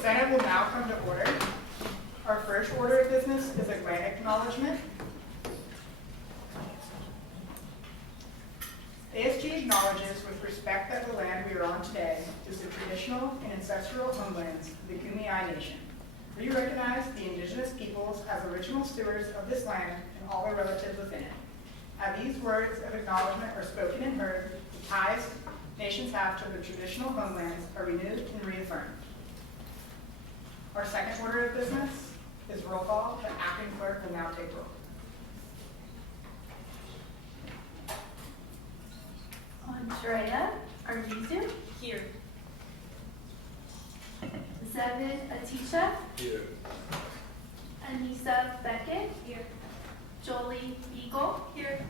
Senate will now come to order. Our first order of business is a grant acknowledgement. ASG acknowledges with respect that the land we are on today is the traditional and ancestral homelands of the Kumeyaay Nation. We recognize the indigenous peoples as original stewards of this land and all their relatives within it. As these words of acknowledgement are spoken and heard, the ties nations have to their traditional homelands are renewed and reaffirmed. Our second order of business is roll call. The acting clerk will now take roll. Andrea Arvizu. Here. Zevin Atisha. Here. Anissa Beckett. Here. Jolie Beagle. Here.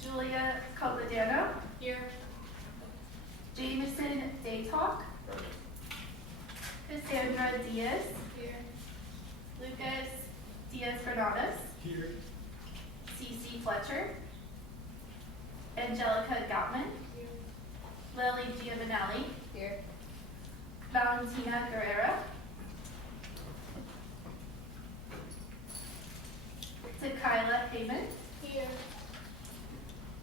Julia Coladano. Here. Jameson Daytalk. Cassandra Diaz. Here. Lucas Diaz-Fernandez. Here. Cece Fletcher. Angelica Gottman. Here. Lily Giovanelli. Here. Valentina Guerrera. Tequila Heyman. Here.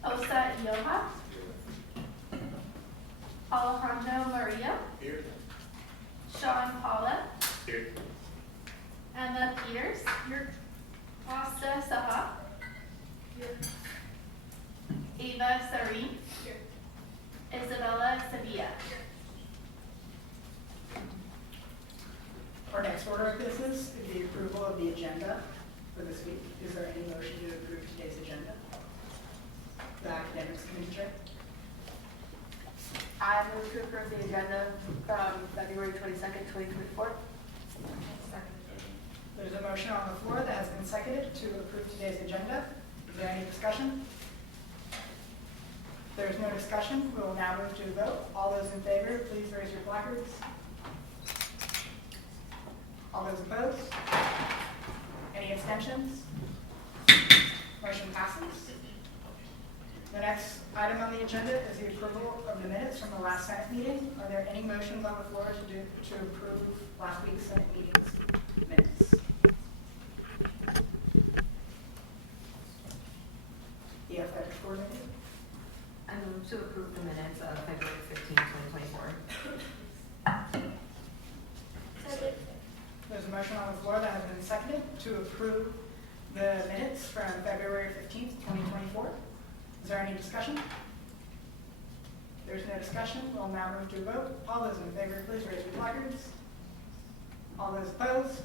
Osa Ioha. Alejandro Maria. Here. Sean Paula. Here. Emma Peters. Here. Asta Saha. Here. Ava Sareen. Here. Isabella Sevilla. Our next order of business is the approval of the agenda for this week. Is there any motion to approve today's agenda? The academics committee chair. I move to approve the agenda from February 22nd, 2024. There's a motion on the floor that has been seconded to approve today's agenda. Is there any discussion? If there is no discussion, we will now move to a vote. All those in favor, please raise your placards. All those opposed? Any abstentions? Motion passes. The next item on the agenda is the approval of the minutes from the last Senate meeting. Are there any motions on the floor to approve last week's Senate meeting's minutes? The athletics coordinator. I move to approve the minutes of February 15, 2024. There's a motion on the floor that has been seconded to approve the minutes from February 15th, 2024. Is there any discussion? If there's no discussion, we'll now move to a vote. All those in favor, please raise your placards. All those opposed?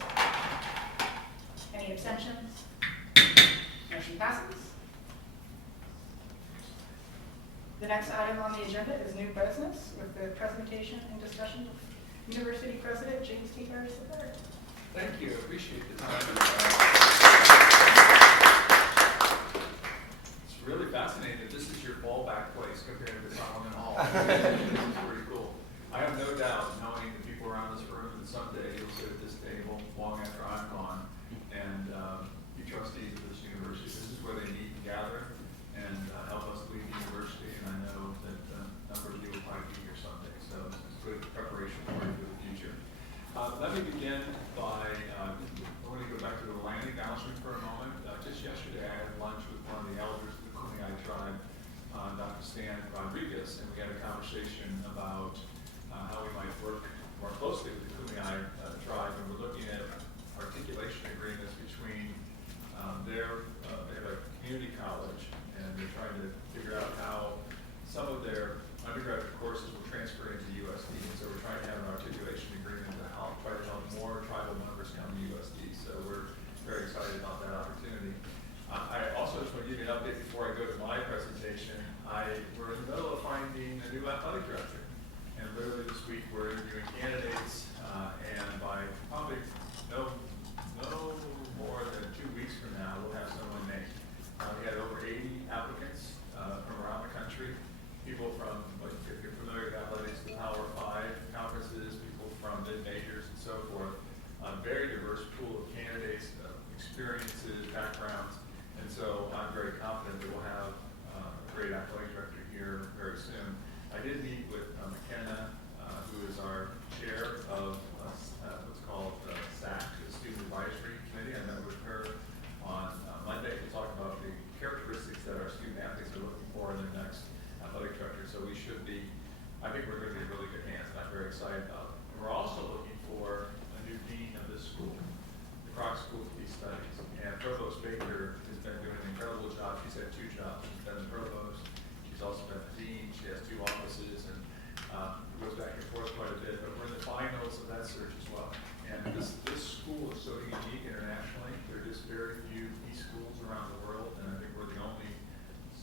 Any abstentions? Motion passes. The next item on the agenda is new business with the presentation and discussion of University President James T. Harris III. Thank you. Appreciate the time. It's really fascinating that this is your fallback place compared to Solomon Hall. This is pretty cool. I have no doubt, knowing the people around this room, that someday you'll sit at this table long after I'm gone and be trustees of this university. This is where they meet and gather and help us lead the university. And I know that a number of you will probably be here someday. So this is good preparation for you for the future. Let me begin by, I want to go back to the land acknowledgement for a moment. Just yesterday I had lunch with one of the elders of the Kumeyaay tribe, Dr. Stan Rodriguez, and we had a conversation about how we might work more closely with the Kumeyaay tribe, and we're looking at articulation agreements between they have a community college, and they're trying to figure out how some of their undergraduate courses will transfer into USD, and so we're trying to have an articulation agreement to help try to help more tribal members come to USD. So we're very excited about that opportunity. I also just want to give you an update before I go to my presentation. We're in the middle of finding a new athletic director, and literally this week we're interviewing candidates, and by probably no more than 2 weeks from now, we'll have someone named. We had over 80 applicants from around the country. People from, like, if you're familiar with athletics, the Power 5 conferences, people from mid-majors and so forth. A very diverse pool of candidates, experiences, backgrounds, and so I'm very confident that we'll have a great athletic director here very soon. I did meet with McKenna, who is our chair of what's excited about. And we're also looking for a new dean of this school, the Kroc School of Peace Studies. And Provost Baker has been doing an incredible job. She's had 2 jobs. She's been the provost. She's also been the dean. She has 2 offices, and it goes back and forth quite a bit. But we're in the finals of that search as well. And this school is so unique internationally. There are just very few peace schools around the world, and I think we're the only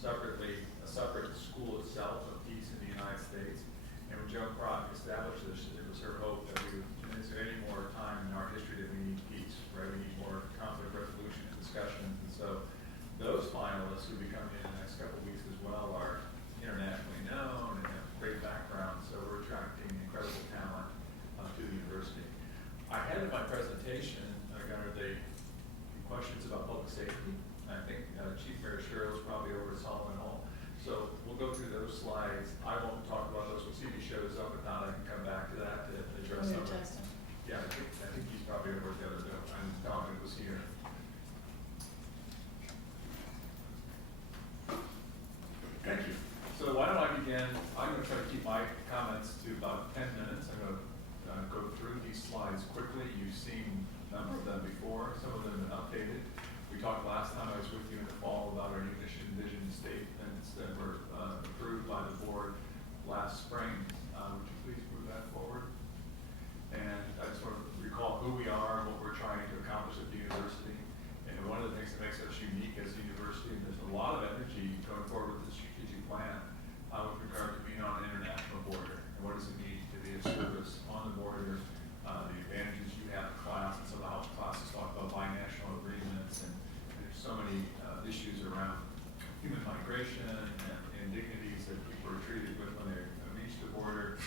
a separate school itself of peace in the United States. And when Joan Kroc established this, it was her hope that we would, is there any more time in our history that we need peace, right? We need more conflict resolution and discussions. And so those finalists who will be coming in the next couple of weeks as well are internationally known and have great backgrounds. So we're attracting incredible talent to the university. I had in my presentation, Gunnar, the questions about public safety. I think Chief Mayor Sherrill is probably over at Solomon Hall. So we'll go through those slides. I won't talk about those. We'll see if he shows up. If not, I can come back to that to address some. Yeah, I think he's probably over at the other door. I'm Dominic was here. Thank you. So why don't I begin? I'm going to try to keep my comments to about 10 minutes. I'm going to go through these slides quickly. You've seen a number of them before. Some of them have been updated. We talked last time I was with you in the fall about our new mission vision statements that were approved by the board last spring. Would you please move that forward? And I just want to recall who we are and what we're trying to accomplish at the university. And one of the things that makes us unique as a university, and there's a lot of energy going forward with the strategic plan with regard to being on an international border. And what does it mean to be of service on the border, the advantages you have in class, and some of the house classes talk about binational agreements, and there's so many issues around human migration and indignities that people are treated with when they reach the border.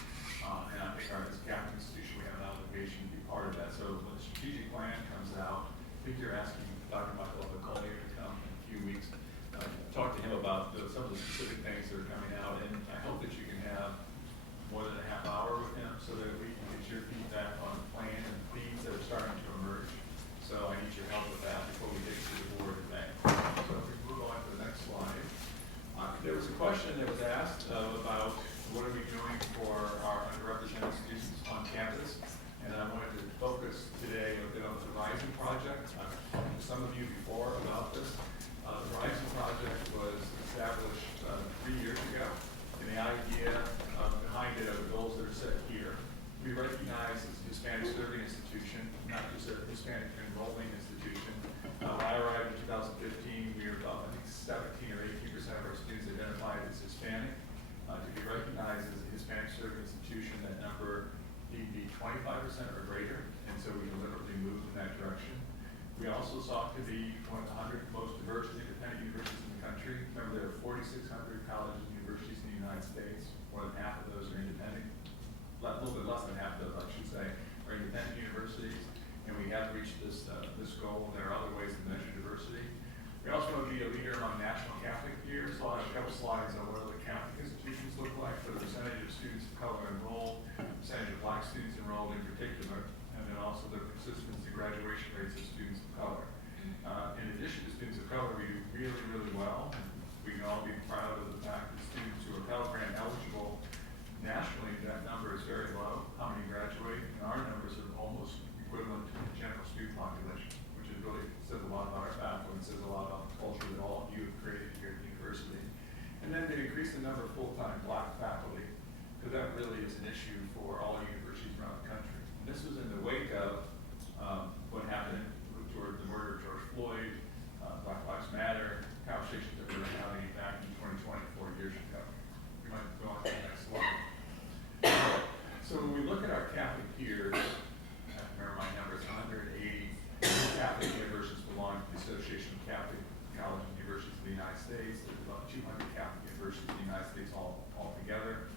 And I think as a Catholic institution, we have an obligation to be part of that. So when the strategic plan comes out, I think you're asking Dr. Michael Collier to come in a few weeks. Talk to him about some of the specific things that are coming out, and I hope that you can have more than a half hour with him so that we can get your feedback on the plan and the themes that are starting to emerge. So I need your help with that before we get to the board today. So if we move on to the next slide. There was a question that was asked about what are we doing for our underrepresented students on campus. And I wanted to focus today a bit on the Horizon Project. I've talked to some of you before about this. The Horizon Project was established 3 years ago. And the idea behind it are the goals that are set here. We recognize as a Hispanic serving institution, not just a Hispanic enrolling institution. When I arrived in 2015, we were about, I think, 17 or 18% of our students identified as Hispanic. To be recognized as a Hispanic serving institution, that number needed to be 25% or greater, and so we deliberately moved in that direction. We also sought to be one of the 100 most diverse and independent universities in the country. Remember, there are 4,600 colleges and universities in the United States. More than half of those are independent. A little bit less than half of those, I should say, are independent universities. And we have reached this goal. There are other ways to measure diversity. We also want to be a leader among national Catholic peers. So I have a couple slides on what other Catholic institutions look like for the percentage of students of color enrolled, percentage of Black students enrolled in particular, and then also the persistence and graduation rates of students of color. In addition to students of color, we do really, really well. We can all be proud of the fact that students who are Pell Grant eligible nationally, that number is very low. How many graduate? And our numbers are almost equivalent to the general student population, which is really says a lot about our faculty and says a lot about the culture that all of you have created here at the university. And then they increase the number of full-time Black faculty, because that really is an issue for all universities around the country. And this was in the wake of what happened toward the murder of George Floyd, Black Lives Matter, conversations that we were having back in 2020, 4 years ago. We might go on to the next slide. So when we look at our Catholic peers, I remember my number is 180 Catholic universities belong to the Association of Catholic Colleges and Universities of the United States. There's about 200 Catholic universities in the United States all together.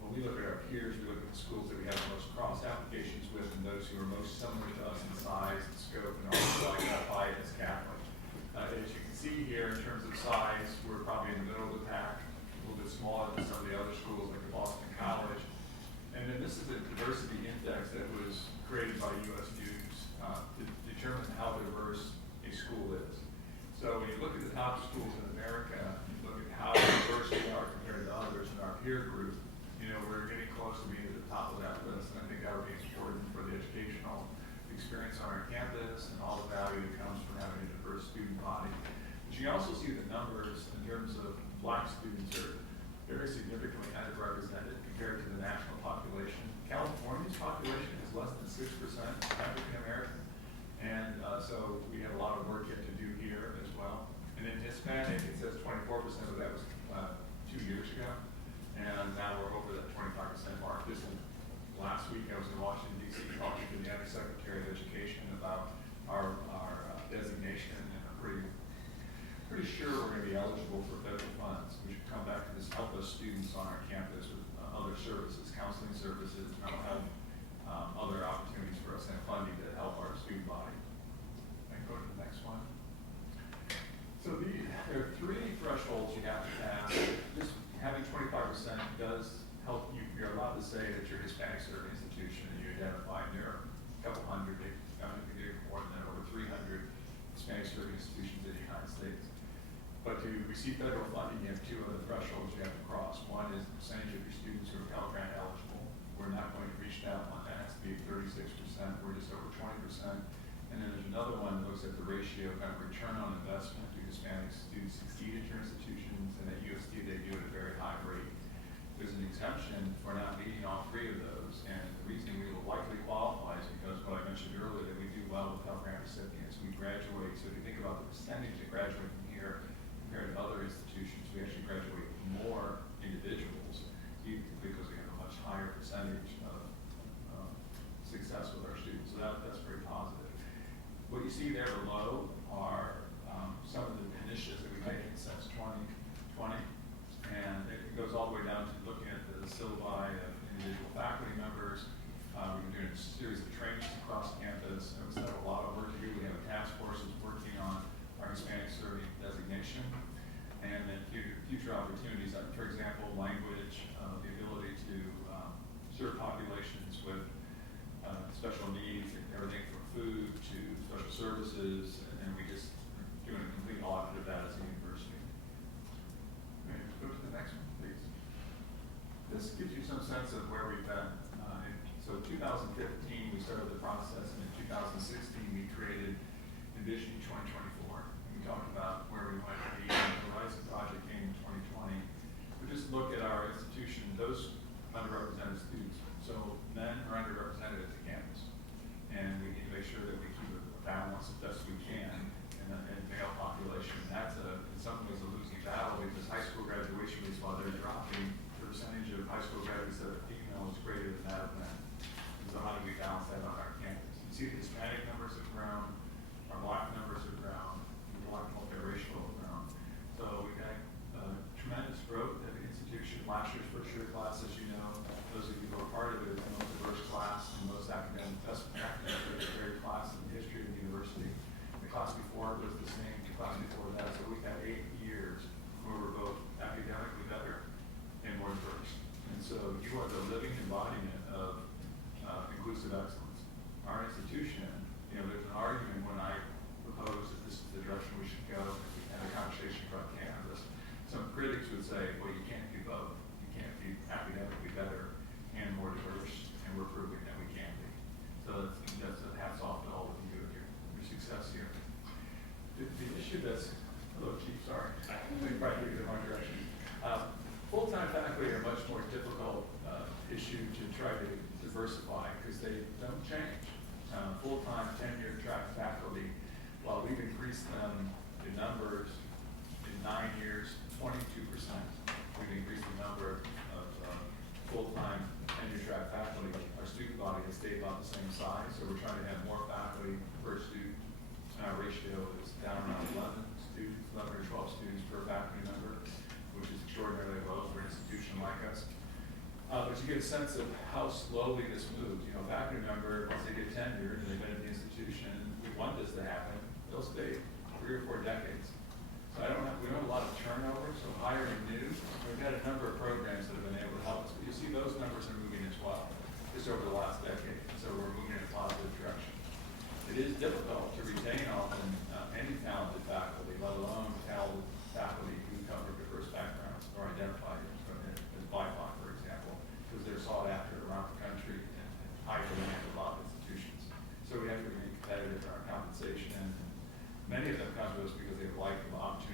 When we look at our peers, we look at the schools that we have the most cross applications with and those who are most similar to us in size and scope and also identify as Catholic. As you can see here, in terms of size, we're probably in the middle of the pack, a little bit smaller than some of the other schools like the Boston College. And then this is a diversity index that was created by U.S. News to determine how diverse a school is. So when you look at the top schools in America, you look at how diverse we are compared to others in our peer group, you know, we're getting close to being at the top of that list. And I think But you can also see the numbers in terms of black students are very significantly underrepresented compared to the national population. California's population is less than 6% African American, and so we have a lot of work yet to do here as well. And in Hispanic, it says 24%, but that was 2 years ago, and now we're over that 25% mark. Last week I was in Washington, D.C. talking to the Undersecretary of Education about our designation, and I'm pretty sure we're going to be eligible for federal funds. We should come back to this, help those students on our campus with other services, counseling services, mental health, other opportunities for us, and funding to help our student body. And go to the next one. So there are 3 thresholds you have to pass. Just having 25% does help you. You're allowed to say that you're a Hispanic serving institution and you identify, and there are a couple hundred, I don't think there are more than that, over 300 Hispanic serving institutions in the United States. But to receive federal funding, you have 2 other thresholds you have to cross. One is the percentage of your students who are Pell Grant eligible. We're not going to reach that one. That has to be 36%. We're just over 20%. And then there's another one that looks at the ratio of kind of return on investment. Do Hispanic students succeed at your institutions? And at USD, they do at a very high rate. There's an exemption for not meeting all 3 of those. And the reason we will likely qualify is because what I mentioned earlier, that we do well with Pell Grant recipients. We graduate. So if you think about the percentage that graduate from here compared to other institutions, we actually graduate more individuals because we have a much higher percentage of success with our students. So that's very positive. What you see there below are some of the initiatives that we've taken since 2020. And it goes all the way down to looking at the syllabi of individual faculty members. We've been doing a series of trainings across campus. And we still have a lot of work to do. We have a task force that's working on our Hispanic serving designation. And then future opportunities, for example, language, the ability to serve populations with special needs, everything from food to special services, and we just doing a complete audit of that as a university. Go to the next one, please. This gives you some sense of where we've been. So 2015, we started the process, and in 2016, we created Envision 2024. And we talked about where we might be. The Horizon Project came in 2020. We just look at our institution, those underrepresented students. So men are underrepresented at the campus. And we need to make sure that we keep a balance as best we can in male population. And that's in some ways a losing battle because high school graduation rates, while they're dropping, the percentage of high school graduates that are female is greater than that of men. And so how do we balance that on our campus? You see the Hispanic numbers have grown, our black numbers have grown, and black multiracial have grown. So we've had tremendous growth at the institution. Last year's first year class, as you know, those of you who are part of it, is the most diverse class and most academic grade class in the history of the university. The class before it was the same, the class before that. So we've had 8 years where we're both academically better and more diverse. And so you are the living embodiment of inclusive excellence. Our institution, there's an argument when I propose that this is the direction we should go and a conversation about campus. Some critics would say, well, you can't do both. You can't be academically better and more diverse, and we're proving that we can be. So that's a hats off to all of you and your success here. The issue that's, hello Chief, sorry, we probably took it in the wrong direction. Full-time faculty are a much more difficult issue to try to diversify because they don't change. Full-time tenure track faculty, while we've increased them in numbers in 9 years, 22%. We've increased the number of full-time tenure track faculty. Our student body has stayed about the same size, so we're trying to have more faculty per student. And our ratio is down around 11 or 12 students per faculty member, which is extraordinarily low for an institution like us. But you get a sense of how slowly this moves. A faculty member, once they get tenured and they've been at the institution, we want this to happen, they'll stay 3 or 4 decades. So we don't have a lot of turnover, so hiring new. We've had a number of programs that have been able to help us. But you see those numbers are moving as well, just over the last decade. So we're moving in a positive direction. It is difficult to retain often any talented faculty, let alone talented faculty who come from diverse backgrounds or identify as BIPOC, for example, because they're sought after around the country and high demand at a lot of institutions. So we have to remain competitive in our compensation. And many of them come to us because they like the opportunity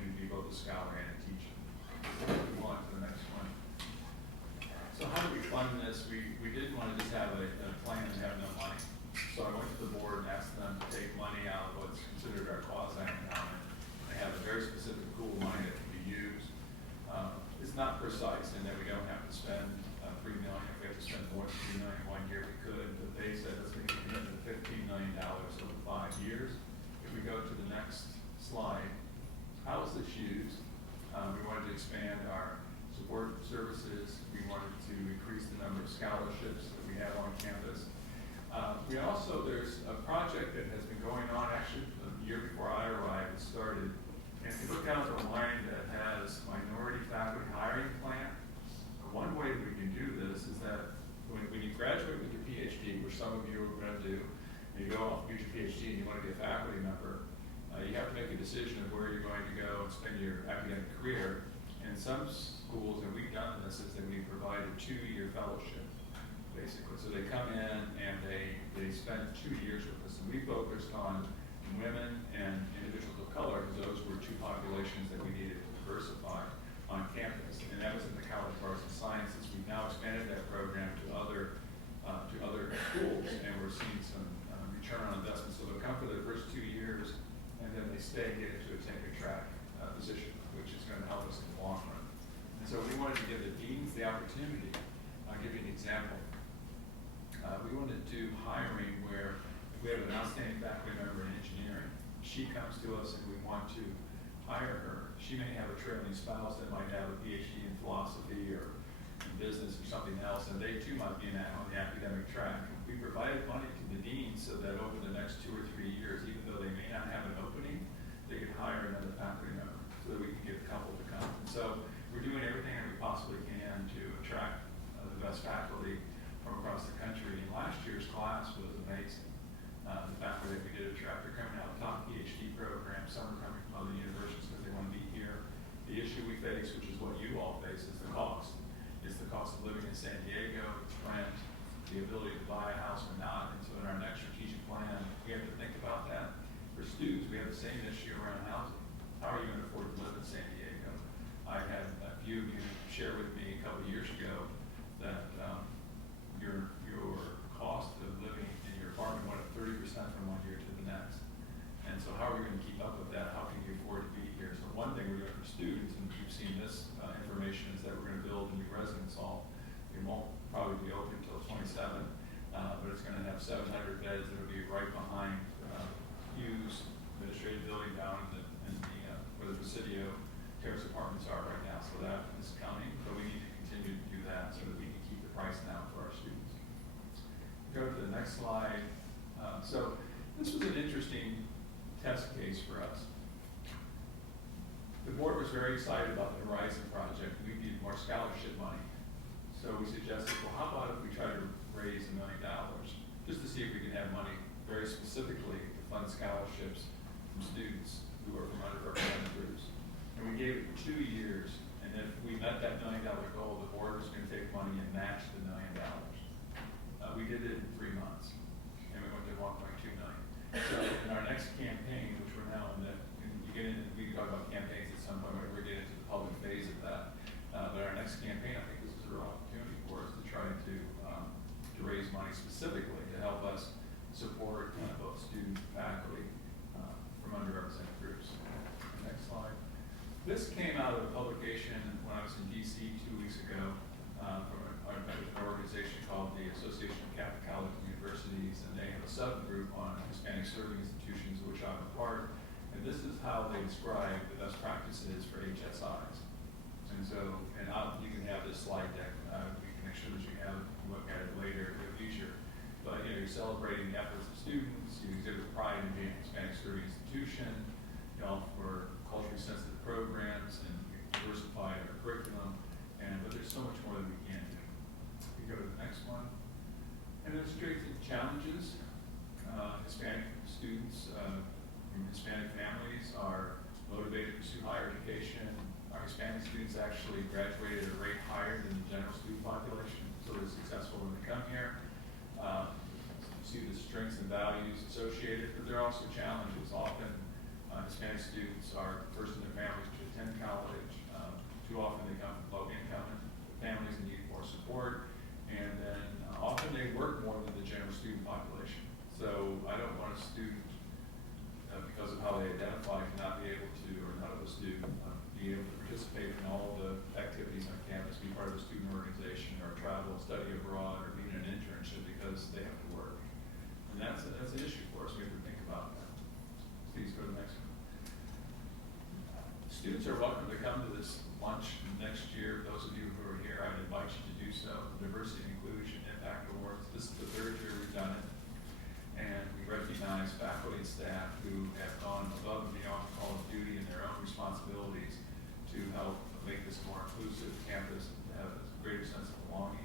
slide. How is this used? We wanted to expand our support services. We wanted to increase the number of scholarships that we have on campus. There's a project that has been going on actually the year before I arrived. It started. And if you look down the line that has minority faculty hiring plan, one way we can do this is that when you graduate with your PhD, which some of you are going to do, and you go off and get your PhD and you want to be a faculty member, you have to make a decision of where you're going to go and spend your academic career. And some schools, and we've done this, is that we provide a 2-year fellowship, basically. So they come in and they spend 2 years with us. And we focused on women and individuals of color, because those were two populations that we needed to diversify on campus. And that was in the College of Arts and Sciences. We've now expanded that program to other schools, and we're seeing some return on investment. So they'll come for the first 2 years, and then they stay and get into a tenure track position, which is going to help us in the long run. And so we wanted to give the deans the opportunity. I'll give you an example. We wanted to do hiring where we have an outstanding faculty member in engineering. She comes to us and we want to hire her. She may have a trailing spouse that might have a PhD in philosophy or in business or something else, and they too might be on the academic track. We provided money to the deans so that over the next 2 or 3 years, even though they may not have an opening, they could hire another faculty member so that we can get a couple to come. And so we're doing everything that we possibly can to attract the best faculty from across the country. And last year's class was amazing. The faculty that we did attract are coming out of top PhD programs. Some are coming from other universities because they want to be here. The issue we face, which is what you all face, is the cost. It's the cost of living in San Diego, rent, the ability to buy a house or not. And so in our next strategic plan, we have to think about that. For students, we have the same issue around housing. How are you going to afford to live in San Diego? I had a few of you share with me a couple of years ago that your cost of living in your apartment went up 30% from one year to the next. And so how are we going to keep up with that? How can you afford to be here? So one thing we're doing for students, and you've seen this information, is that we're going to build a new residence hall. It won't probably be open until 27, but it's going to have 700 beds that will be right behind Hughes Administrative Building down in the where the Presidio Terrace apartments are right now. So that is coming, but we need to continue to do that so that we can keep the price down for our students. Go to the next slide. So this was an interesting test case for us. The board was very excited about the Horizon project. We needed more scholarship money. So we suggested, well, how about if we try to raise $1 million just to see if we can have money very specifically to fund scholarships from students who are from underrepresented groups. And we gave it 2 years, and if we met that $1 million goal, the board was going to take money and match the $1 million. We did it in 3 months, and we went to 1.2 million. So in our next campaign, which we're now in, we can talk about campaigns at some point, but we're getting into the public phase of that. But our next campaign, I think this is a real opportunity for us to try to raise money specifically to help us support both student and faculty from underrepresented groups. Next slide. This came out of a publication when I was in DC 2 weeks ago from an organization called the Association of Catholic Colleges and Universities, and they have a subgroup on Hispanic serving institutions, of which I'm a part. And this is how they describe the best practices for HSIs. And so, you can have this slide deck. We can make sure that you have look at it later at leisure. But you're celebrating the efforts of students. You exhibit pride in being a Hispanic serving institution. You offer culturally sensitive programs and diversify our curriculum. But there's so much more that we can do. We go to the next one. And then straight to challenges. Hispanic students from Hispanic families are motivated to pursue higher education. Our Hispanic students actually graduated at a rate higher than the general student population, so they're successful when they come here. You see the strengths and values associated, but there are also challenges. Often, Hispanic students are first in their families to attend college. Too often they come from low income families and need more support, and then often they work more than the general student population. So I don't want a student, because of how they identify, to not be able to, or none of us do, be able to participate in all the activities on campus, be part of a student organization, or travel, study abroad, or be in an internship because they have to work. And that's an issue for us. We have to think about that. Please go to the next one. brilliant staff who have gone above and beyond call of duty in their own responsibilities to help make this more inclusive campus and have a greater sense of belonging.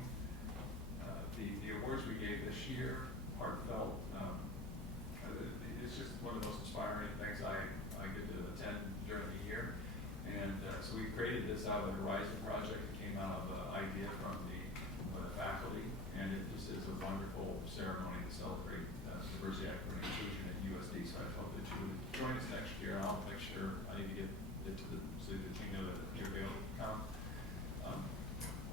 The awards we gave this year, heartfelt, it's just one of the most inspiring things I get to attend during the year. And so we created this out of the Horizon Project. It came out of an idea from the faculty, and it just is a wonderful ceremony to celebrate diversity, equity, and inclusion at USD. So I hope that you would join us next year. I'll make sure I need to get it to the so that you know that you're able to come.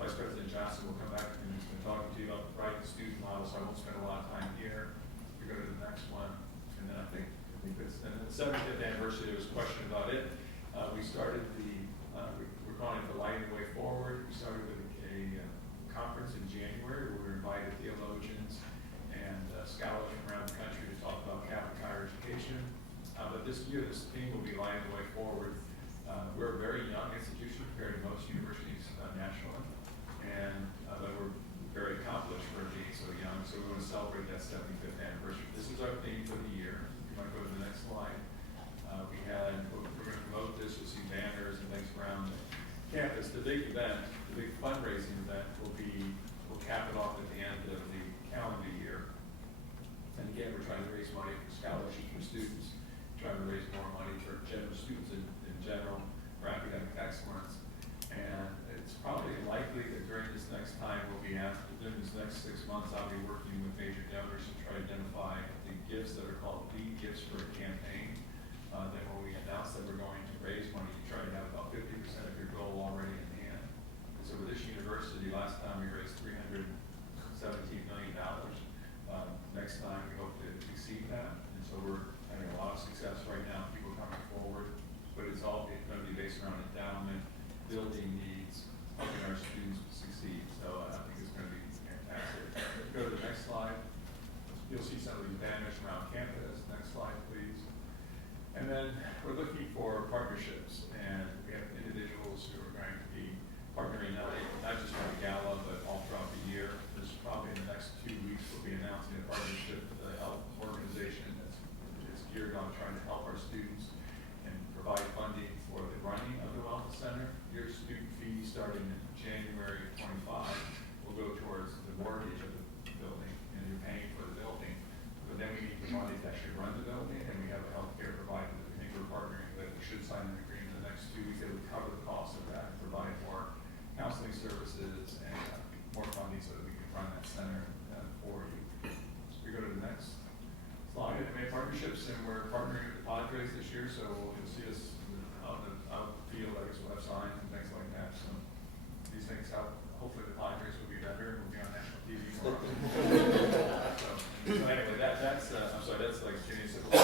Vice President Johnson will come back and he's been talking to you about the Bright Student Model, so I won't spend a lot of time here. We go to the next one, and then I think that's and the 75th anniversary. There was a question about it. We started we're calling it the Lighting the Way Forward. We started with a conference in January where we invited theologians and scholars from around the country to talk about Catholic higher education. But this year, this theme will be Lighting the Way Forward. We're a very young institution compared to most universities nationally, and but we're very accomplished for being so young. So we want to celebrate that 75th anniversary. This is our theme for the year. You might go to the next slide. We're going to promote this. You'll see banners and things around the campus. The big event, the big fundraising event we'll cap it off at the end of the calendar year. And again, we're trying to raise money for scholarships for students, trying to raise more money for students in general, for academic excellence. And it's probably likely that during this next time during this next 6 months, I'll be working with major donors to try to identify the gifts that are called lead gifts for a campaign. Then when we announce that we're going to raise money, you try to have about 50% of your goal already in hand. And so with this university, last time we raised $317 million. Next time we hope to exceed that. And so we're having a lot of success right now, people coming forward, but it's all going to be based around endowment, building needs, helping our students succeed. So I think it's going to be fantastic. Go to the next slide. You'll see some of these banners around campus. Next slide, please. And then we're looking for partnerships, and we have individuals who are going to be partnering not just for the gala, but all throughout the year. There's probably in the next 2 weeks we'll be announcing a partnership with a health organization that's geared on trying to help our students and provide funding for the running of the Wellness Center. Your student fee starting in January of 25 will go towards the mortgage of the building, and you're paying for the building. But then we need the money to actually run the building, and we have a healthcare provider that we think we're partnering with. We should sign an agreement in the next 2 weeks that would cover the cost of that and provide more counseling services and more funding so that we can run that center for you. So we go to the next slide. We made partnerships, and we're partnering with the Padres this year, so you'll see us out in the field. I guess we'll have signs and things like that. So these things help. Hopefully the Padres will be better and we'll be on national TV more often. So anyway, that's I'm sorry, that's like getting a simple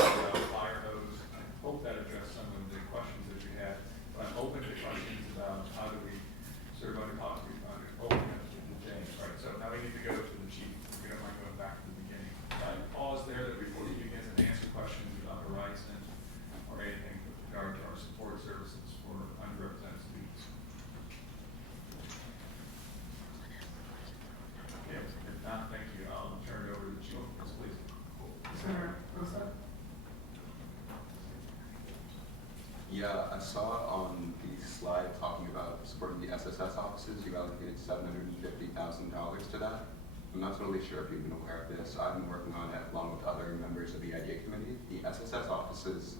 fire hose. I hope that addressed some of the questions that you had. But I'm open to questions about how do we serve under policy, open up to James. Right. So now we need to go to the chief. If you don't mind going back to the beginning. I pause there that before you begin to answer questions about Horizon or anything with regard to our support services for underrepresented students. Okay, if not, thank you. I'll turn it over to the chief. Yes, please. Senator Rosa? Yeah, I saw on the slide talking about supporting the SSS offices, you allocated $750,000 to that. I'm not totally sure if you've been aware of this. I've been working on it along with other members of the IDA committee. The SSS offices,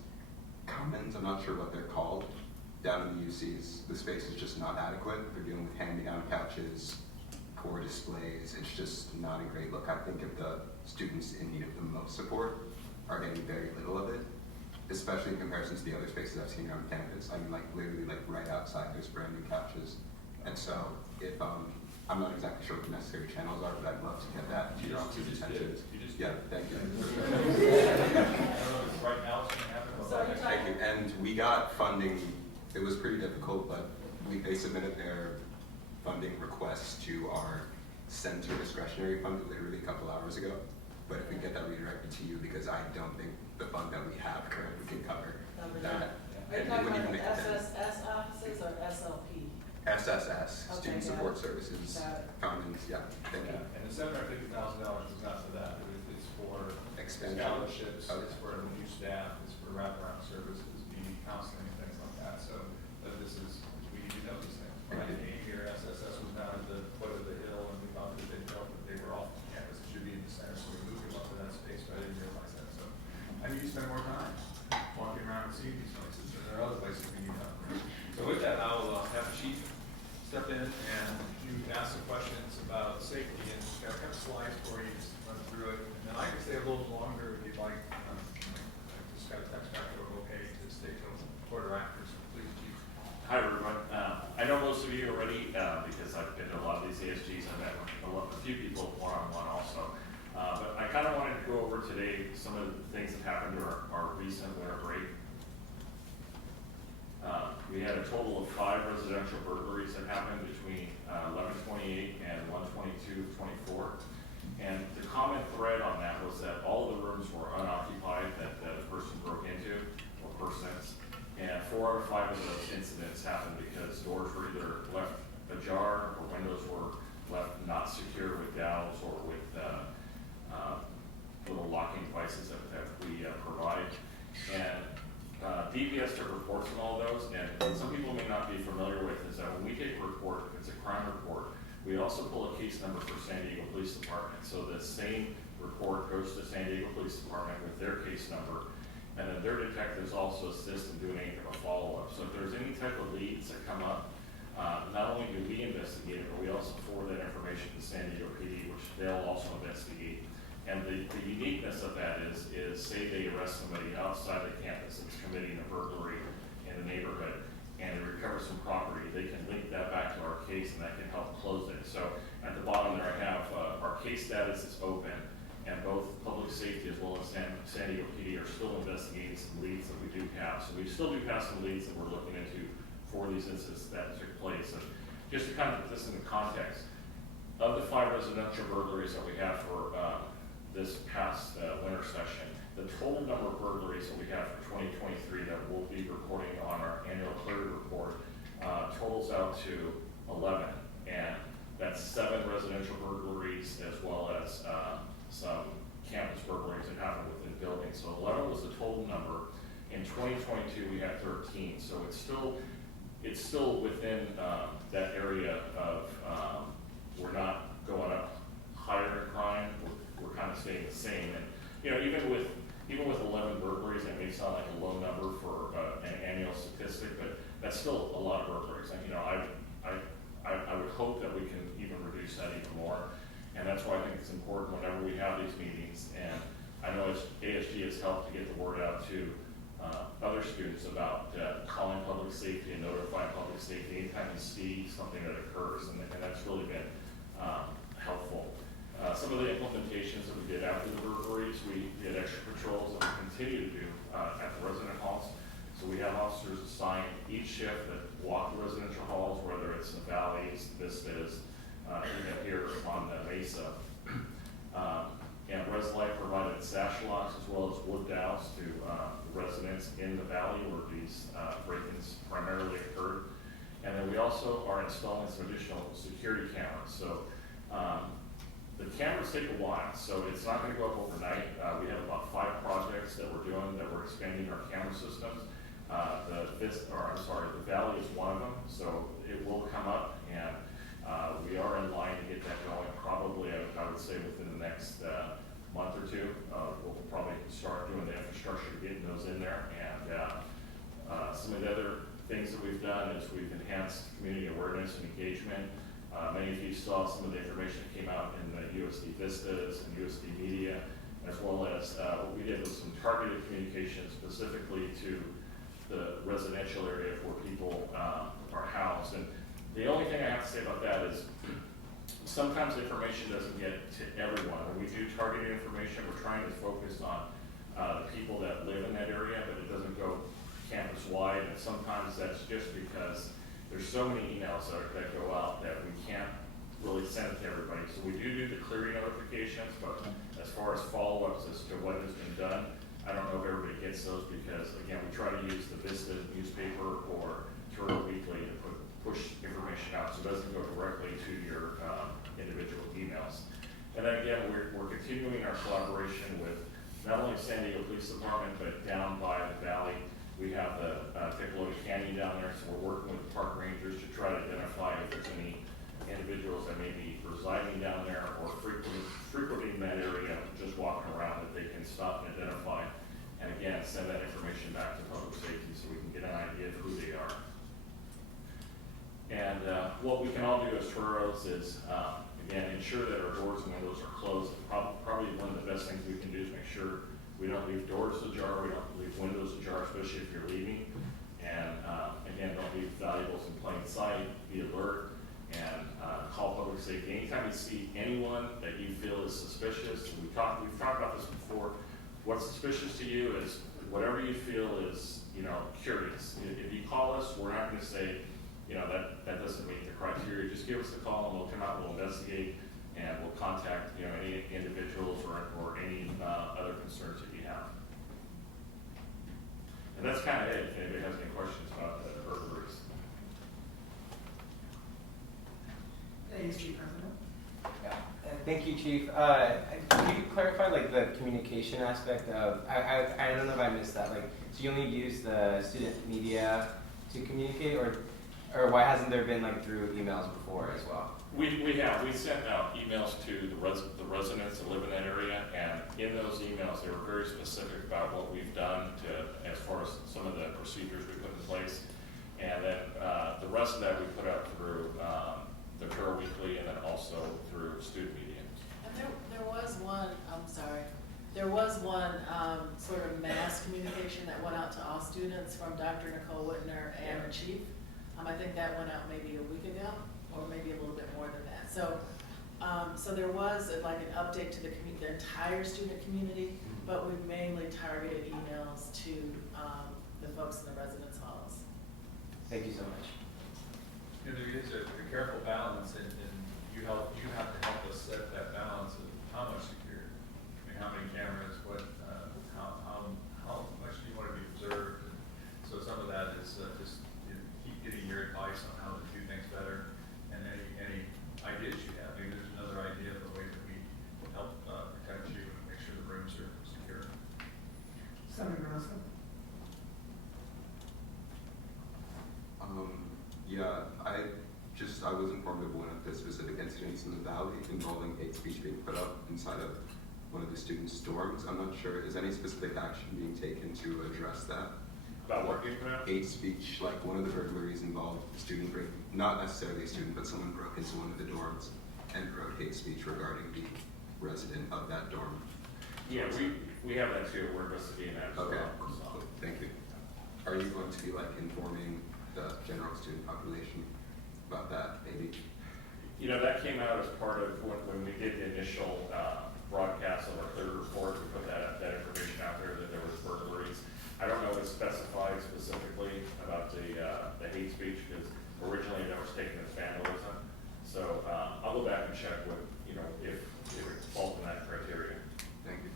commons, I'm not sure what they're called, down in the UCs, the space is just not adequate. They're dealing with hand-me-down couches, poor displays. It's just not a great look. I think if the students in need of the most support are getting very little of it, especially in comparison to the other spaces I've seen around campus. I mean, like literally, like right outside, there's brand new couches. And so, if I'm not exactly sure what the necessary channels are, but I'd love to get that to your office's attention. Yeah, thank you. Right now, it's going to happen. Thank you. And we got funding. It was pretty difficult, but they submitted their funding requests to our center discretionary fund literally a couple hours ago. But if we get that redirected to you, because I don't think the fund that we have currently can cover that. Are you talking about the SSS offices or SLP? SSS, Okay, Student Support Services, Got it. Commons, yeah, thank you. And the $750,000 is not for that. It's for Expansion. scholarships. Okay. It's for new over today some of the things that happened during our recent winter break. We had a total of 5 residential burglaries that happened between 11/28 and 1/22/24. And the common thread on that was that all the rooms were unoccupied that the person broke into, or persons. And 4 out of 5 of those incidents happened because doors were either left ajar or windows were left not secure with dowels or with little locking devices that we provide. And DPS took reports on all those, and some people may not be familiar with is that when we take a report, if it's a crime report, we also pull a case number for San Diego Police Department. So the same report goes to San Diego Police Department with their case number, and then their detectives also assist in doing any type of follow-up. So if there's any type of leads that come up, not only do we investigate it, but we also forward that information to San Diego PD, which they'll also investigate. And the uniqueness of that is say they arrest somebody outside the campus that's committing a burglary in the neighborhood, and they recover some property, they can link that back to our case, and that can help close it. So at the bottom there I have our case status is open, and both public safety as well as San Diego PD are still investigating some leads that we do have. So we still do have some leads that we're looking into for these incidents that took place. And just to kind of put this into context, of the 5 residential burglaries that we have for this past winter session, the total number of burglaries that we have for 2023 that we'll be reporting on our annual clery report totals out to 11, and that's 7 residential burglaries as well as some campus burglaries that happened within buildings. So 11 was the total number. In 2022, we had 13, so it's still within that area of we're not going up higher in crime. We're kind of staying the same. And you know, even with 11 burglaries, that may sound like a low number for an annual statistic, but that's still a lot of burglaries. And you know, I would hope that we can even reduce that even more. And that's why I think it's important whenever we have these meetings. And I know ASG has helped to get the word out to other students about calling public safety and notifying public safety anytime you see something that occurs, and that's really been helpful. Some of the implementations that we did after the burglaries, we did extra patrols that we continue to do at the resident halls. So we have officers assigned each shift that walk the residential halls, whether it's the valleys, vistas, even here on the mesa. And Res Light provided sash locks as well as wood dowels to the residents in the valley where these break-ins primarily occurred. And then we also are installing some additional security cameras. So the cameras take a while, so it's not going to go up overnight. We have about 5 projects that we're doing that we're expanding our camera systems. The valley is one of them, so it will come up, and we are in line to get that going. Probably, I would say within the next month or two, we'll probably start doing the infrastructure to getting those in there. And some of the other things that we've done is we've enhanced community awareness and engagement. Many of you saw some of the information that came out in the USD Vistas and USD Media, as well as what we did was some targeted communication specifically to the residential area where people are housed. And the only thing I have to say about that is sometimes information doesn't get to everyone. When we do targeted information, we're trying to focus on the people that live in that area, but it doesn't go campus-wide. And sometimes that's just because there's so many emails that go out that we can't really send it to everybody. So we do the clearing notifications, but as far as follow-ups as to what has been done, I don't know if everybody gets those because, again, we try to use the Vista newspaper or Toronto Weekly to push information out so it doesn't go directly to your individual emails. And then again, we're continuing our collaboration with not only San Diego Police Department, but down by the valley. We have the Tecolote Canyon down there, so we're working with the park rangers to try to identify if there's any individuals that may be residing down there or frequenting that area, just walking around, that they can stop and identify, and again, send that information back to public safety so we can get an idea of who they are. And what we can all do as tourists is, again, ensure that our doors and windows are closed. Probably one of the best things we can do is make sure we don't leave doors ajar, we don't leave windows ajar, especially if you're leaving. And again, don't leave valuables in plain sight, be alert, and call public safety. Anytime you see anyone that you feel is suspicious, we've talked about this before. before. What's suspicious to you is whatever you feel is, curious. If you call us, we're not gonna say, that doesn't meet the criteria. Just give us a call and we'll come out, we'll investigate, and we'll contact, any individuals or any other concerns that you have. And that's kind of it, if anybody has any questions about the burglaries. ASG President. Yeah. Thank you, Chief. Can you clarify like the communication aspect of, I don't know if I missed that, like, so you only use the student media to communicate, or why hasn't there been like through emails before as well? We sent out emails to the residents that live in that area, and in those emails, they were very specific about what we've done as far as some of the procedures we put in place. And then the rest of that we put out through the Carroll Weekly and then also through student media. And there was one, there was one sort of mass communication that went out to all students from Dr. Nicole Whitner and the chief. I think that went out maybe a week ago, or maybe a little bit more than that. So there was like an update to the entire student community, but we mainly targeted emails to the folks in the residence halls. Thank you so much. There is a careful balance, and you have to help us set that balance of how much security. I mean, how many cameras, how much do you want to be observed? And so some of that is just keep getting your advice on how to do things better, and any ideas you have. Maybe there's another idea of the way that we help protect you and make sure the rooms are secure. Senator Grosso. I was informed of one of the specific incidents in the Valley involving hate speech being put up inside of one of the students' dorms. I'm not sure, is any specific action being taken to address that? About what being put out? Hate speech, like one of the burglaries involved a student not necessarily a student, but someone broke into one of the dorms and wrote hate speech regarding the resident of that dorm. Yeah, we have that too. We're investigating that as Okay, well. So. thank you. Are you going to be like informing the general student population about that, maybe? That came out as part of when we did the initial broadcast of our third report. We put that information out there that there was burglaries. I don't know if it's specified specifically about the hate speech, because originally that was taken as vandalism. So I'll go back and check with if it falls in that criteria. Thank you.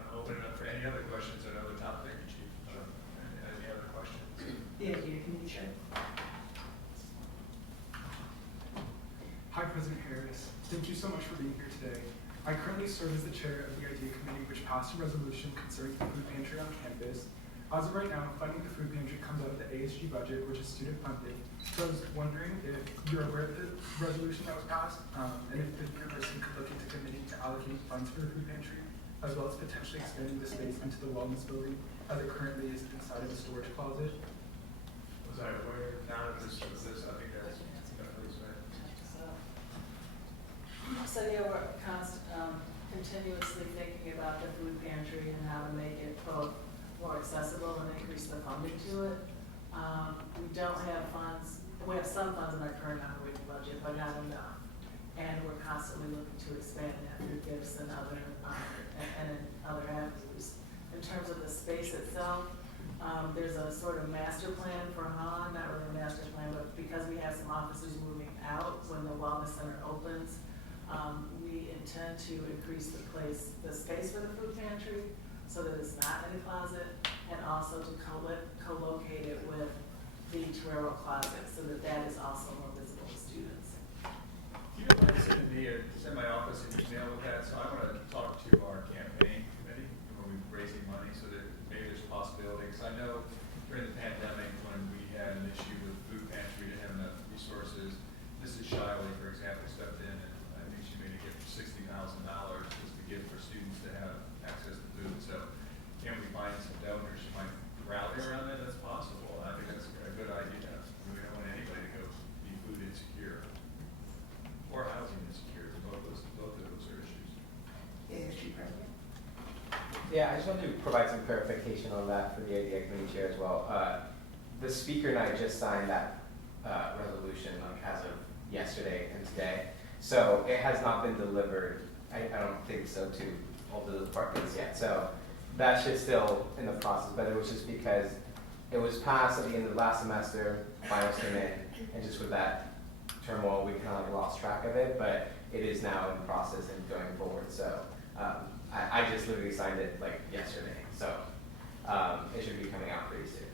I'll open it up for any other questions on other topics, Chief. Any other questions? ASG Committee Chair. Hi, President Harris. Thank you so much for being here today. I currently serve as the chair of the IDEA Committee, which passed a resolution concerning the food pantry on campus. As of right now, funding the food pantry comes out of the ASG budget, which is student funded. So I was wondering if you're aware of the resolution that was passed, and if the university could look into committing to allocate funds for the food pantry, as well as potentially expanding the space into the wellness building, as it currently is inside of a storage closet. Was I aware now of this? I think that's definitely right. So yeah, we're continuously thinking about the food pantry and how to make it both more accessible and increase the funding to it. We don't have funds, we have some funds in our current operating budget, but not enough. And we're constantly looking to expand that through gifts and other avenues. In terms of the space itself, there's a sort of master plan for Han, not really a master plan, but because we have some officers moving out when the wellness center opens, we intend to increase the space for the food pantry so that it's not in a closet, and also to co-locate it with the Torero closet so that that is also more visible to students. You know what, send me or send my office an email with that, so I want to talk to our campaign committee when we're raising money so that maybe there's a possibility, because I know during the pandemic when we had an issue with food pantry, we didn't have enough resources. Mrs. Shiley, for example, stepped in and I think she made a gift for $60,000 just to give for students to have access to food. So can we find some donors who might rally around that? That's possible. I think that's a good idea. We don't want anybody to go be food insecure or housing insecure. Both of those are issues. ASG President. Yeah, I just wanted to provide some clarification on that for the IDEA Committee Chair as well. The speaker and I just signed that resolution like as of yesterday and today. So it has not been delivered, I don't think so, to all the departments yet. So that's just still in the process, but it was just because it was passed at the end of last semester, finals came in, and just with that turmoil, we kind of like lost track of it, but it is now in process and going forward. So I just literally signed it like yesterday, so it should be coming out pretty soon.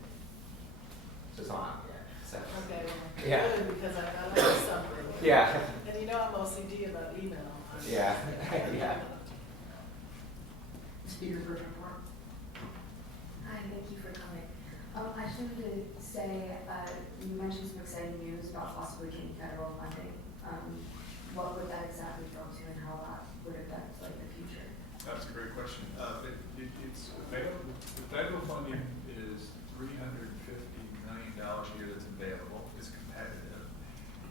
So it's not out yet. So Okay, well, Yeah. good, because I gotta have something. yeah, And you know I'm OCD about email. yeah, yeah. Speaker for report. Hi, thank you for coming. I just wanted to say, you mentioned some exciting news about possibly getting federal funding. What would that exactly go to and how that would affect like the future? That's a great question. It's available, the federal funding is $350 million a year that's available. It's competitive.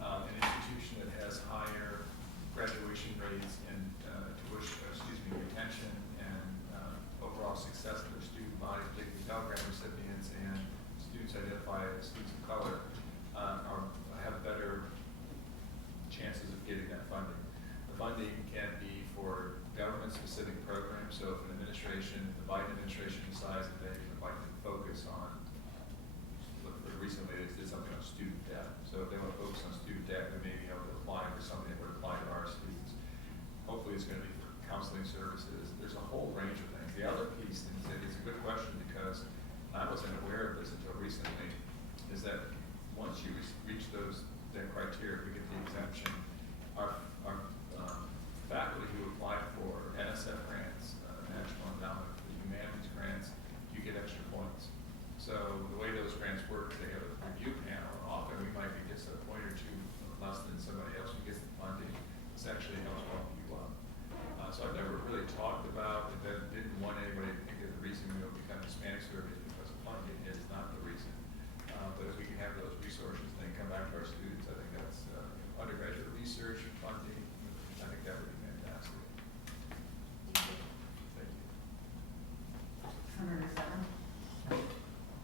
An institution that has higher graduation rates and retention and overall success of their student body, particularly Pell Grant recipients and students identified as students of color, have better chances of getting that funding. The funding can be for government-specific programs. So if an administration, the Biden administration decides that they would like to focus on, recently they did something on student debt. So if they want to focus on student debt, they may be able to apply for something that would apply to our students. Hopefully it's going to be for counseling services. There's a whole range of things. The other piece, and it's a good question because I wasn't aware of this until recently, is that once you reach that criteria, we get the exemption, our faculty who apply for NSF grants, National Endowment for the Humanities grants, you get extra points. So the way those grants work, they have a review panel. Often we might be just a point or two less than somebody else who gets the funding. This actually helps bump you up. So I've never really talked about it, didn't want anybody to think that the reason we don't become Hispanic survey is because of funding. It is not the reason. But if we can have those resources, then come back to our students, I think that's undergraduate research, funding, I think that would be fantastic. Thank you. Senator Seven.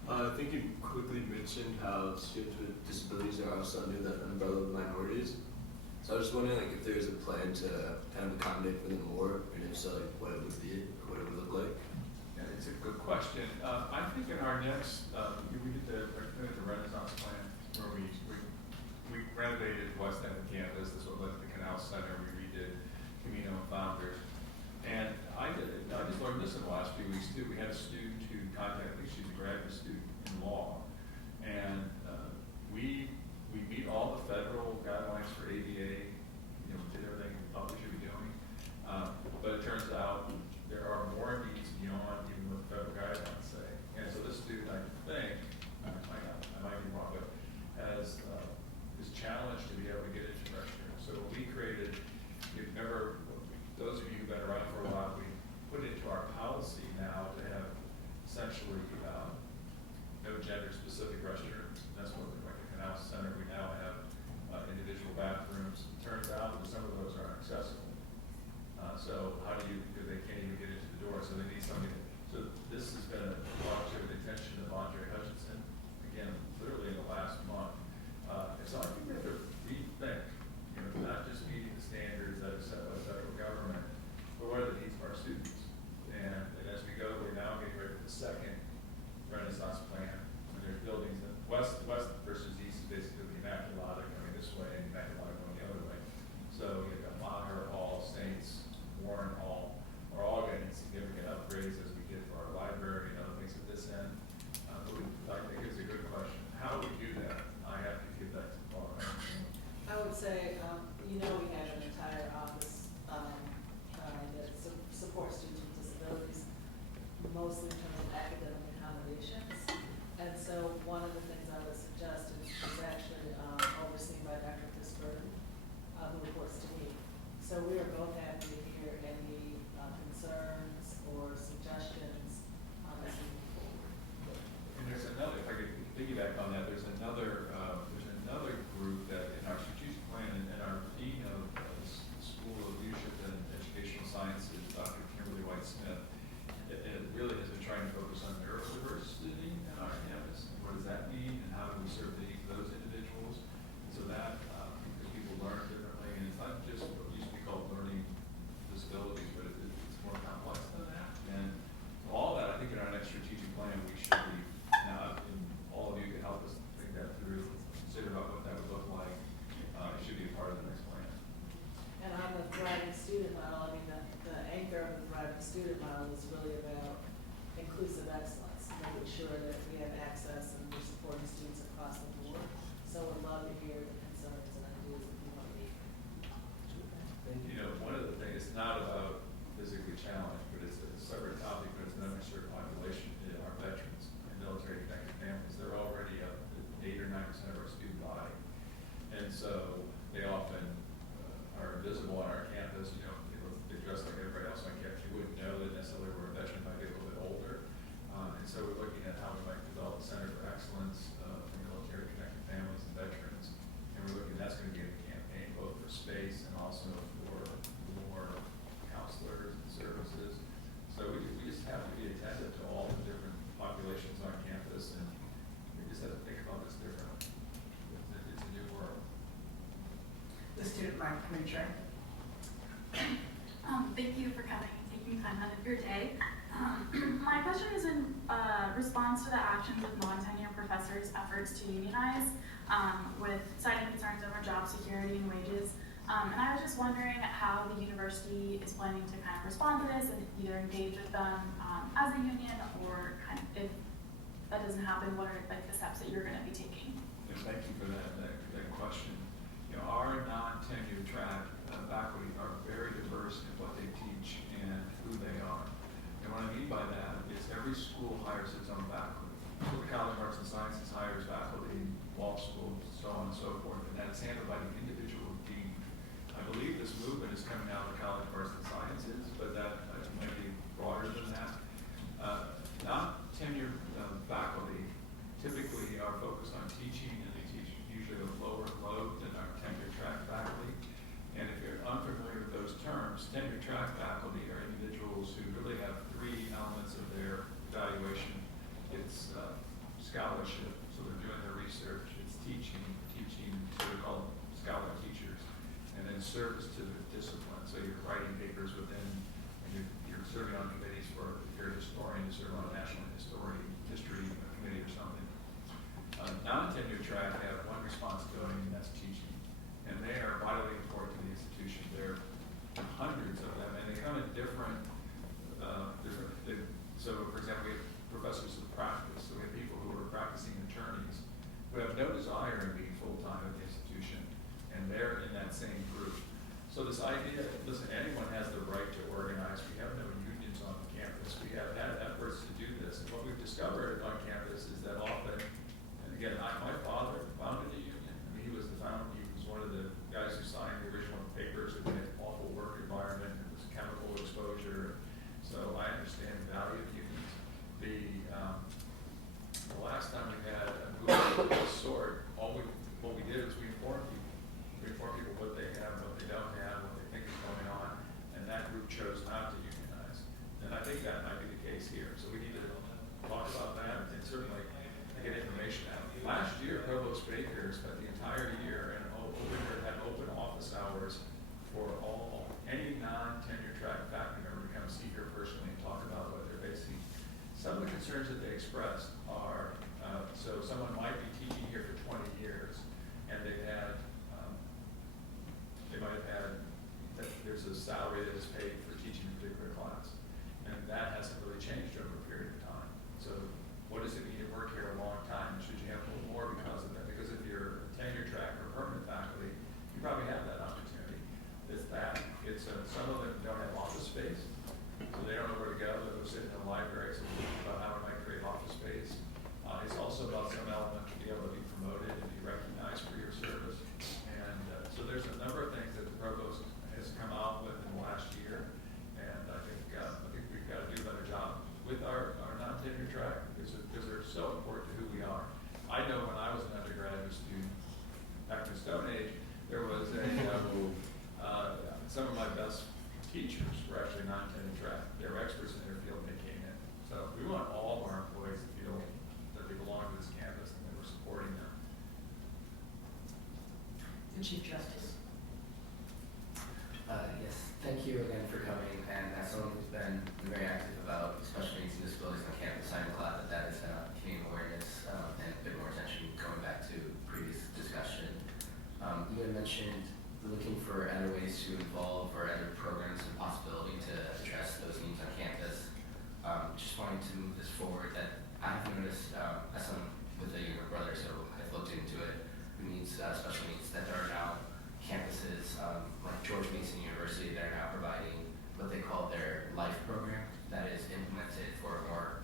I think you quickly mentioned how students with disabilities are also under the umbrella of minorities. So I was just wondering like if there's a plan to kind of accommodate for them more, and if so, like what it would be, or what it would look like. Yeah, it's a good question. I think in our next, we did the Renaissance plan where we renovated West End campus. This what led to the Canal Center. We redid Camino and Founders. And I just learned this in the last few weeks too. We had a student who contacted me. She's a graduate student in law. And we meet all the federal guidelines for ADA. We did everything we thought we should be doing. But it turns out there are more needs beyond even what the federal guidelines say. And so this student, I think, I might be wrong, but is challenged to be able to get into restroom. So we created, those of you who've been around for a while, we put into our policy now to have essentially no gender-specific restrooms. That's what we're like the Canal Center. We now have individual bathrooms. Turns out that some of those are inaccessible. So how do you, because they can't even get into the door, so they need somebody. So this has been brought to the attention of Andre Hutchinson, again, literally in the last month. And so I think we have to rethink, not just meeting the standards that are set by the federal government, but what are the needs of our students? And as we go, we're now getting ready for the second Renaissance plan. And there's buildings that west versus east is basically the Immaculata coming this way and the Immaculata going the other way. So you've got Maher Hall, Saints, Warren Hall, are all getting significant upgrades as ensure that we have access and we're supporting students across the board. So we'd love to hear the concerns and ideas that you want to make. You know, one of the things, it's not about physically challenged, but it's a separate topic, but it's an underserved population, our veterans and military connected families. They're already up at 8 or 9% of our student body. And so they often are invisible on our campus, you know, they dress like everybody else on campus. You wouldn't know that necessarily we're a veteran, might be a little bit older. And so we're looking at how we might develop a Center for Excellence for military connected families and veterans. And we're looking, that's going to be a campaign both for space and also for more counselors and services. So we just have to be attentive to all the different populations on campus, and we just have to think about this differently. It's a new world. The student life committee chair. Thank you for coming and taking time out of your day. My question is in response to the actions of non-tenure professors' efforts to unionize, with citing concerns over job security and wages. And I was just wondering how the university is planning to kind of respond to this and either engage with them as a union, or kind of, if that doesn't happen, what are like the steps that you're going to be taking? And thank you for that question. You know, our non-tenure track faculty are very diverse in what they teach and who they are. And what I mean by that is every school hires its own faculty. So the College of Arts and Sciences hires faculty, law schools, so on and so forth, and that's handled by the individual dean. I believe this movement is coming out of the College of Arts and Sciences, but that might be broader than that. Non-tenured faculty typically are focused on teaching, and they teach usually a lower load than our tenure track faculty. And if you're unfamiliar with those terms, tenure track faculty are individuals who really have three elements of their evaluation. It's scholarship, so they're doing their research. It's teaching, so they're called scholar teachers. And then service to the discipline, so you're writing papers within, and you're serving on committees for, if you're a historian, you serve on a national history committee or something. Non-tenure track have one responsibility, and that's teaching. And they are vitally important to the institution. There are hundreds of them, and they come in different, so for example, we have professors of practice, so we have people who are practicing attorneys who have no desire in being full-time at the institution, and they're in that same group. So this idea, listen, anyone has the right to organize. We have no unions on campus. We have had efforts to do this, and what we've discovered on campus is that often, and again, my father founded a union. I mean, he was one of the guys who signed the original papers. It was an awful work environment. It was chemical exposure. So I understand the value of unions. The last time we had a movement of this sort, what we did was we informed people. We informed people what they have, what they don't have, what they think is going on, and that group chose not to unionize. And I think that might be the case here. So we need to talk about that and certainly get information out. Last year, Provost Baker spent the entire year and had open office hours for any non-tenure track faculty member to come see her personally and talk about what they're facing. Some of the concerns that they expressed are, so someone might be teaching here for 20 years, and they might have had, that there's a salary that is paid for teaching a particular class, and that hasn't really changed over a period of time. So what does it mean to work here a long time? Should you have a little more because of that? Because if you're a tenure track or permanent faculty, you probably have that opportunity. Some of them don't have office space, so they don't know where to go. They go sit in the library. So we think about how we might create office space. It's also about some element to be able to be promoted and be recognized for your service. And so there's a number of things that the provost has come out with in the last year, and I think we've got to do a better job with our non-tenure track because they're so important to who we are. I know when I was an undergraduate student back in the Stone Age, there was some of my best teachers were actually non-tenure track. They were experts in their field when they came in. So we want all of our employees to feel that they belong to this campus and that we're supporting them. The Chief Justice. Yes, thank you again for coming. And as someone who's been very active about special needs and disabilities on campus, I'm glad that is gaining awareness and a bit more attention going back to previous discussion. You had mentioned looking for other ways to involve or other programs and possibility to address those needs on campus. Just wanting to move this forward, that I haven't Life program that is implemented for more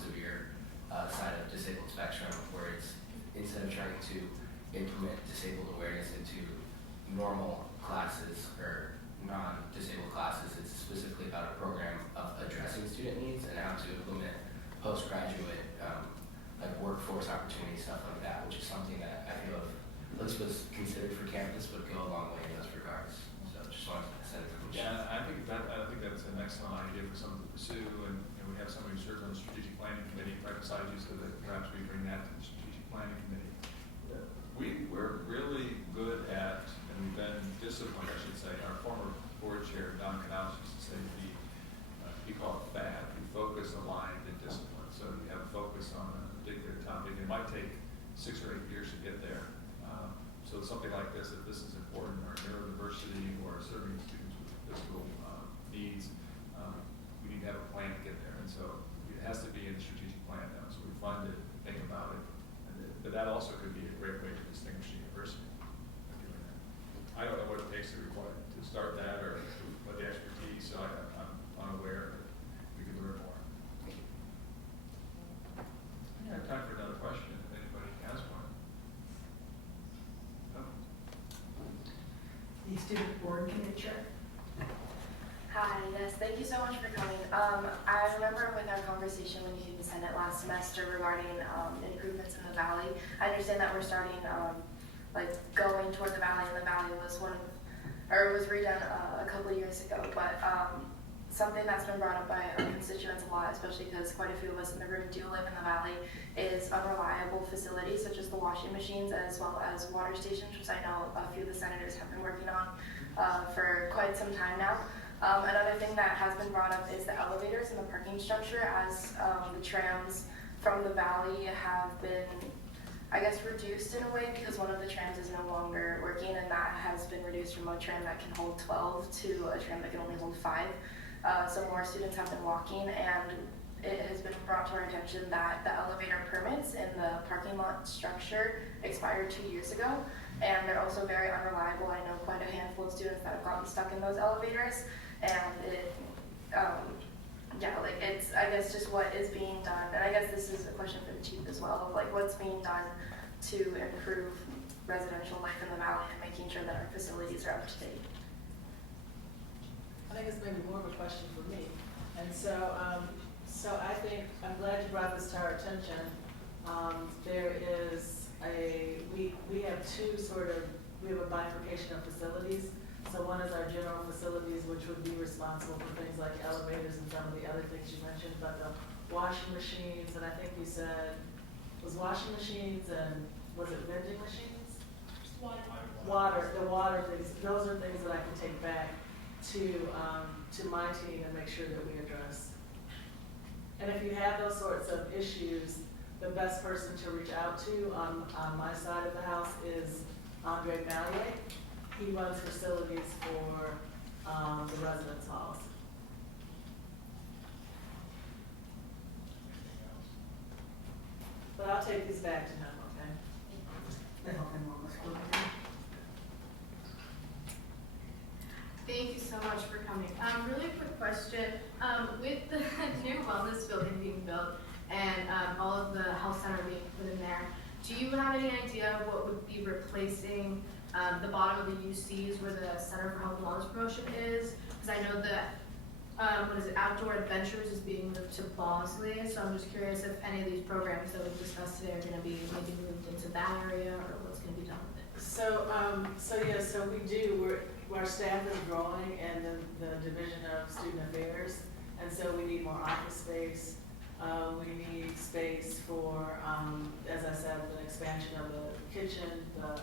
severe side of disabled spectrum, where it's instead of trying to implement disabled awareness into normal classes or non-disabled classes, it's specifically about a program of addressing student needs and how to implement postgraduate like workforce opportunity, stuff like that, which is something that I feel at least was considered for campus, but go a long way in those regards. So just wanted to send it. Yeah, I think that's an excellent idea for someone to pursue, and we have somebody who serves on the strategic planning committee right beside you, so that perhaps we bring that to the strategic planning committee. We're really good at, and we've been disciplined, I should say. Our former board chair, Don Canals, used to say he called it FAD, we focus, aligned, and discipline. So you have a focus on a particular topic. It might take 6 or 8 years to get there. So something like this, if this is important, or neurodiversity, or serving students with physical needs, we need to have a plan to get there. And so it has to be in the strategic plan now. So we fund it, think about it. But that also could be a great way to distinguish the university. I don't know what it takes to start that, or what the expertise, so I'm unaware that we could learn more. I have time for another question, if anybody has one. No? The student board committee chair. Hi, yes, thank you so much for coming. I remember with our conversation when you came to Senate last semester regarding improvements in the Valley. I understand that we're starting like going toward the Valley, and the Valley was was redone a couple of years ago, but something that's been brought up by our constituents a lot, especially because quite a few of us in the room do live in the Valley, is unreliable facilities such as the washing machines as well as water stations, which I know a few of the senators have been working on for quite some time now. Another thing that has been brought up is the elevators and the parking structure, as the trams from the Valley have been, I guess, reduced in a way, because one of the trams is no longer working, and that has been reduced from a tram that can hold 12 to a tram that can only hold 5. So more students have been walking, and it has been brought to our attention that the elevator permits in the parking lot structure expired 2 years ago, and they're also very unreliable. I know quite a handful of students that have gotten stuck in those elevators, and it, it's, I guess, just what is being done, and I guess this is a question for the chief as well, of like what's being done to improve residential life in the Valley and making sure that our facilities are up to date. I think it's maybe more of a question for me. And so, I think, I'm glad you brought this to our attention. There is we have we have a bifurcation of facilities. So one is our general facilities, which would be responsible for things like elevators and some of the other things you mentioned, but the washing machines, and I think you said, was washing machines and, was it vending machines? The water things, those are things that I can take back to my team and make sure that we address. And if you have those sorts of issues, the best person to reach out to on my side of the house is Andre Mallier. He runs facilities for the residence halls. But I'll take these back to him, okay? Thank you so much for coming. Really quick question. With the new wellness building being built and all of the health center being put in there, do you have any idea of what would be replacing the bottom of the UCs where the Center for Health and Wellness Promotion is? Because I know that, Outdoor Adventures is being moved to Bosley, so I'm just curious if any of these programs that we've discussed today are going to be maybe moved into that area, or what's going to be done with it. So we do. Our staff is growing in the Division of Student Affairs, and so we need more office space. We need space for, as I said, the expansion of the kitchen, the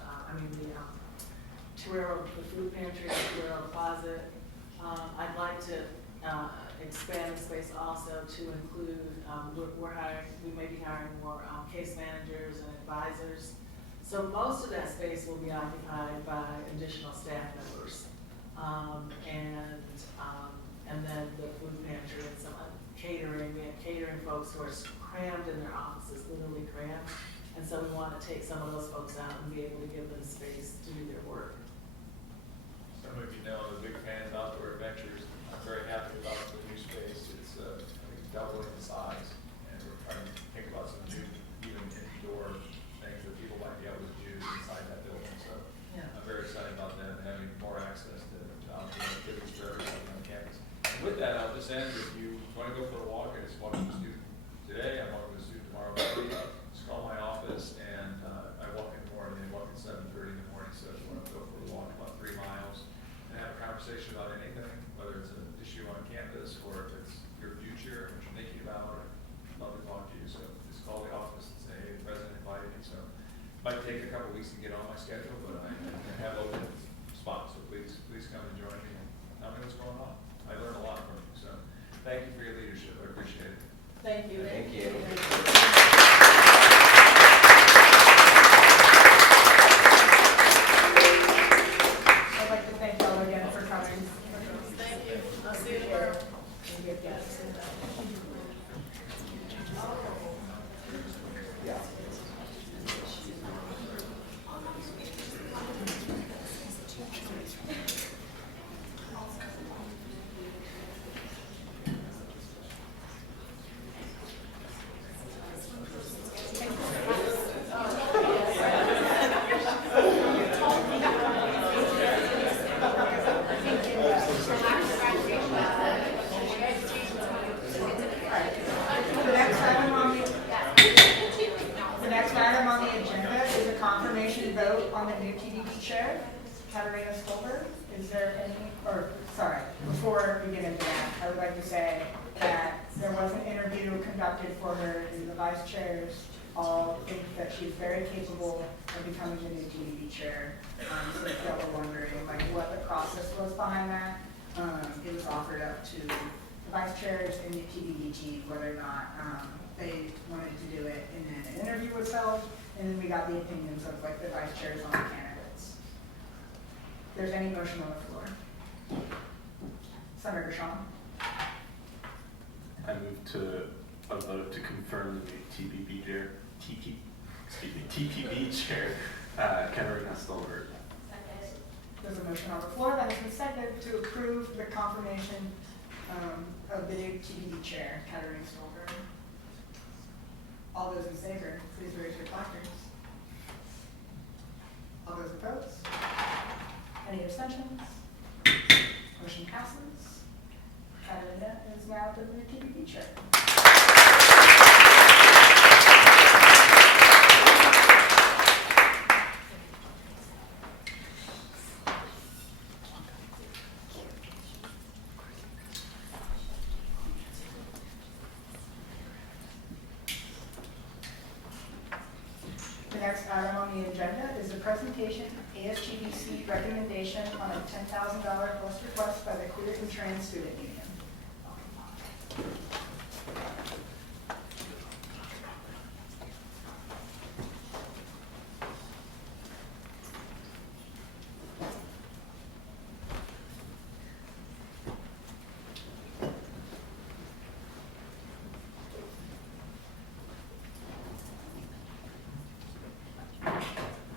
food pantry, the Torero closet. I'd like to expand the space also to include, we may be hiring more case managers and advisors. So most of that space will be occupied by additional staff members. And then the food pantry and some catering. We have catering folks who are crammed in their offices, literally crammed. And so we want to take some of those folks out and be able to give them space to do their work. Some of you know I'm a big fan of Outdoor Adventures. I'm very happy about the new space with that, I'll just end, if you want to go for a walk, I just walked with a student today, I'm walking with a student tomorrow morning, just call my office, and I walk in the morning, I walk at 7:30 in the morning, so if you want to go for a walk about 3 miles, and have a conversation about anything, whether it's an issue on campus, or if it's your future, what you're thinking about, I'd love to talk to you, so just call the office and say, hey, the president invited me, so it might take a couple weeks to get on my schedule, but I have open spots, so please come and join me and tell me what's going on. I learned a lot from you, so thank you for your leadership. I appreciate it. Thank you. Thank you. I'd like to thank y'all again for coming. Thank you. I'll see you tomorrow. The next item on the agenda is a confirmation vote on the new TDD chair, Katarina Stolberg. Is there any, before we get into that, I would like to say that there was an interview conducted for her, and the vice chairs all think that she's very capable of becoming the new TDD chair. So if y'all were wondering what the process was behind that, it was offered up to the vice chairs and the TDD team whether or not they wanted to do it, and then an interview was held, and then we got the opinions of the vice chairs on the candidates. If there's any motion on the floor. Senator Shaw. I move to a vote to confirm the TPP chair, Katarina Stolberg. There's a motion on the floor that has been seconded to approve the confirmation of the new TBD chair, Katarina Stolberg. All those in favor, please raise your placards. All those opposed? Any abstentions? Motion passes. Katarina is now the new TBD chair. The next item on the agenda is a presentation of ASGBC recommendation on a $10,000 plus request by the Queer and Trans Student Union.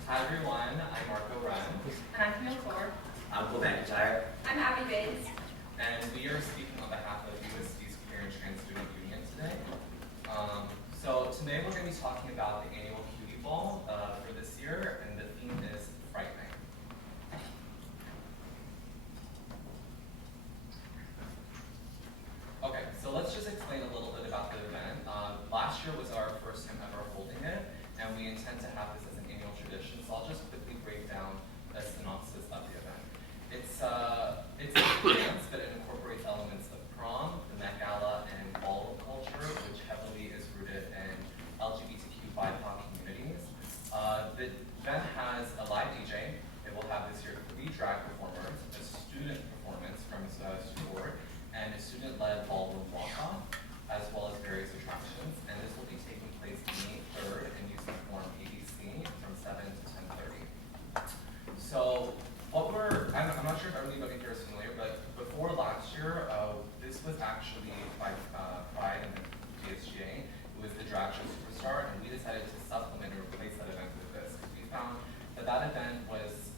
Hi everyone, I'm Marco Run. And I'm Camille Core. I'm Will McIntyre. I'm Abby Bates. And we are speaking on behalf of USD's Queer and Trans Student Union today. So today we're going to be talking about the annual Cutie Ball for this year, and the theme is frightening. Okay, so let's just explain a little bit about the event. Last year was our first time ever holding it, and we intend to have this as an annual tradition, so I'll just quickly break down a synopsis of the event. It's a dance, but it incorporates elements of prom, the Met Gala, and ballroom culture, which heavily is rooted in LGBTQ BIPOC communities. The event has a live DJ. It will have this year 3 drag performers, a student performance from Sport, and a student-led ballroom walk-off, as well as various attractions. And this will be taking place May 3rd in Youth Forum ABC from 7 to 10:30. So I'm not sure if everybody here is familiar, but before last year, this was actually by Pride and the DSGA. It was the Drag Show Superstar, and we decided to supplement and replace that event with this, because we found that that event was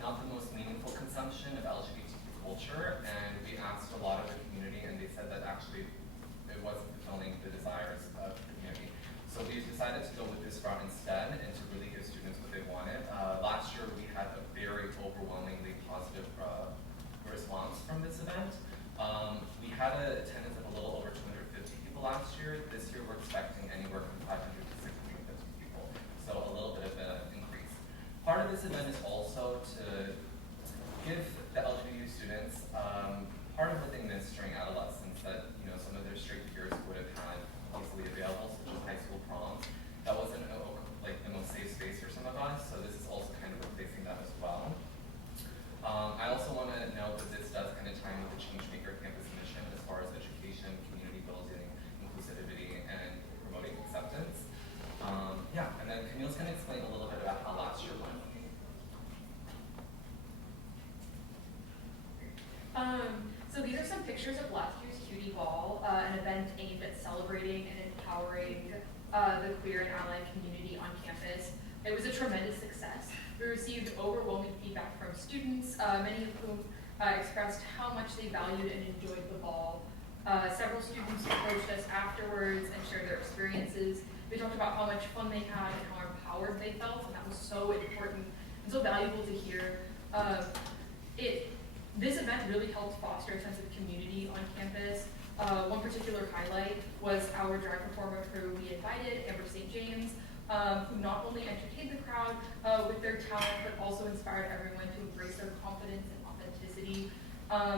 not the most meaningful consumption of LGBTQ culture, and we asked a lot of the community, and they said that actually it wasn't fulfilling the desires of the community. So we decided to go with this route instead, and to really give students what they wanted. Last year we had a very overwhelmingly positive response from this event. had an attendance of a little over 250 people last year. This year we're expecting anywhere from 500 to 650 people, so a little bit of an increase. Part of this event is also to give the LGBTQ students part of what they missed during adolescence that some of their straight peers would have had easily available, such as high school proms. That wasn't like the most safe space for some of us, so this is also kind of replacing that as well. I also want to note that this does kind of tie in with the Changemaker campus mission as far as education, community building, inclusivity, and promoting acceptance. Yeah, and then Camille's going to explain a little bit about how last year went. So these are some pictures of last year's Cutie Ball, an event aimed at celebrating and empowering the queer and allied community on campus. It was a tremendous success. We received overwhelming feedback from students, many of whom expressed how much they valued and enjoyed the ball. Several students approached us afterwards and shared their experiences. They talked about how much fun they had and how empowered they felt, and that was so important and so valuable to hear. This event really helped foster a sense of community on campus. One particular highlight was our drag performer crew. We invited Amber St. James, who not only entertained the crowd with their talent, but also inspired everyone to embrace their confidence and authenticity.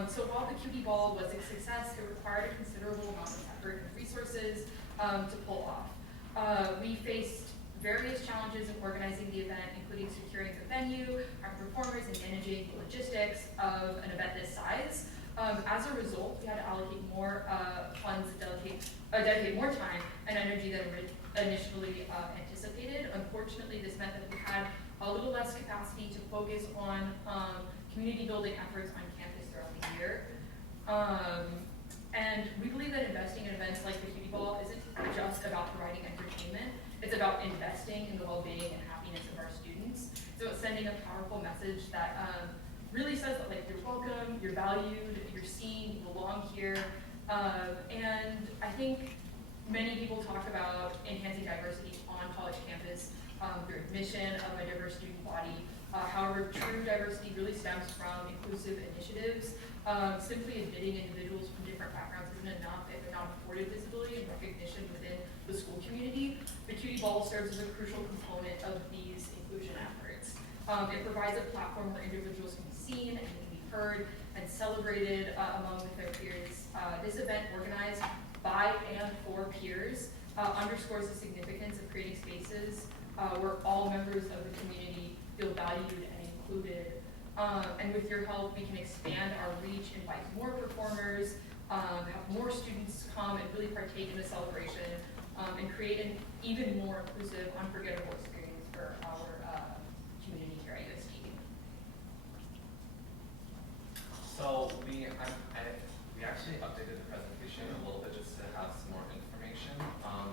So while the Cutie Ball was a success, it required a considerable amount of effort and resources to pull off. We faced various challenges in organizing the event, including securing the venue, our performers, and managing the logistics of an event this size. As a result, we had to allocate more funds and dedicate more time and energy than initially anticipated. Unfortunately, this meant that we had a little less capacity to focus on community building efforts on campus throughout the year. And we believe that investing in events like the Cutie Ball isn't just about providing entertainment. It's about investing in the well-being and happiness of our students. So it's sending a powerful message that really says that you're welcome, you're valued, you're seen, you belong here. And I think many people talk about enhancing diversity on college campus through admission of a diverse student body. However, true diversity really stems from inclusive initiatives. Simply admitting individuals from different backgrounds isn't enough if they're not afforded visibility and recognition within the school community. The Cutie Ball serves as a crucial component of these inclusion efforts. It provides a platform where individuals can be seen and can be heard and celebrated among their peers. This event, organized by and for peers, underscores the significance of creating spaces where all members of the community feel valued and included. And with your help, we can expand our reach, invite more performers, have more students come and really partake in the celebration, and create an even more inclusive, unforgettable experience for our community here at UST. So we actually updated the presentation a little bit just to have some more information.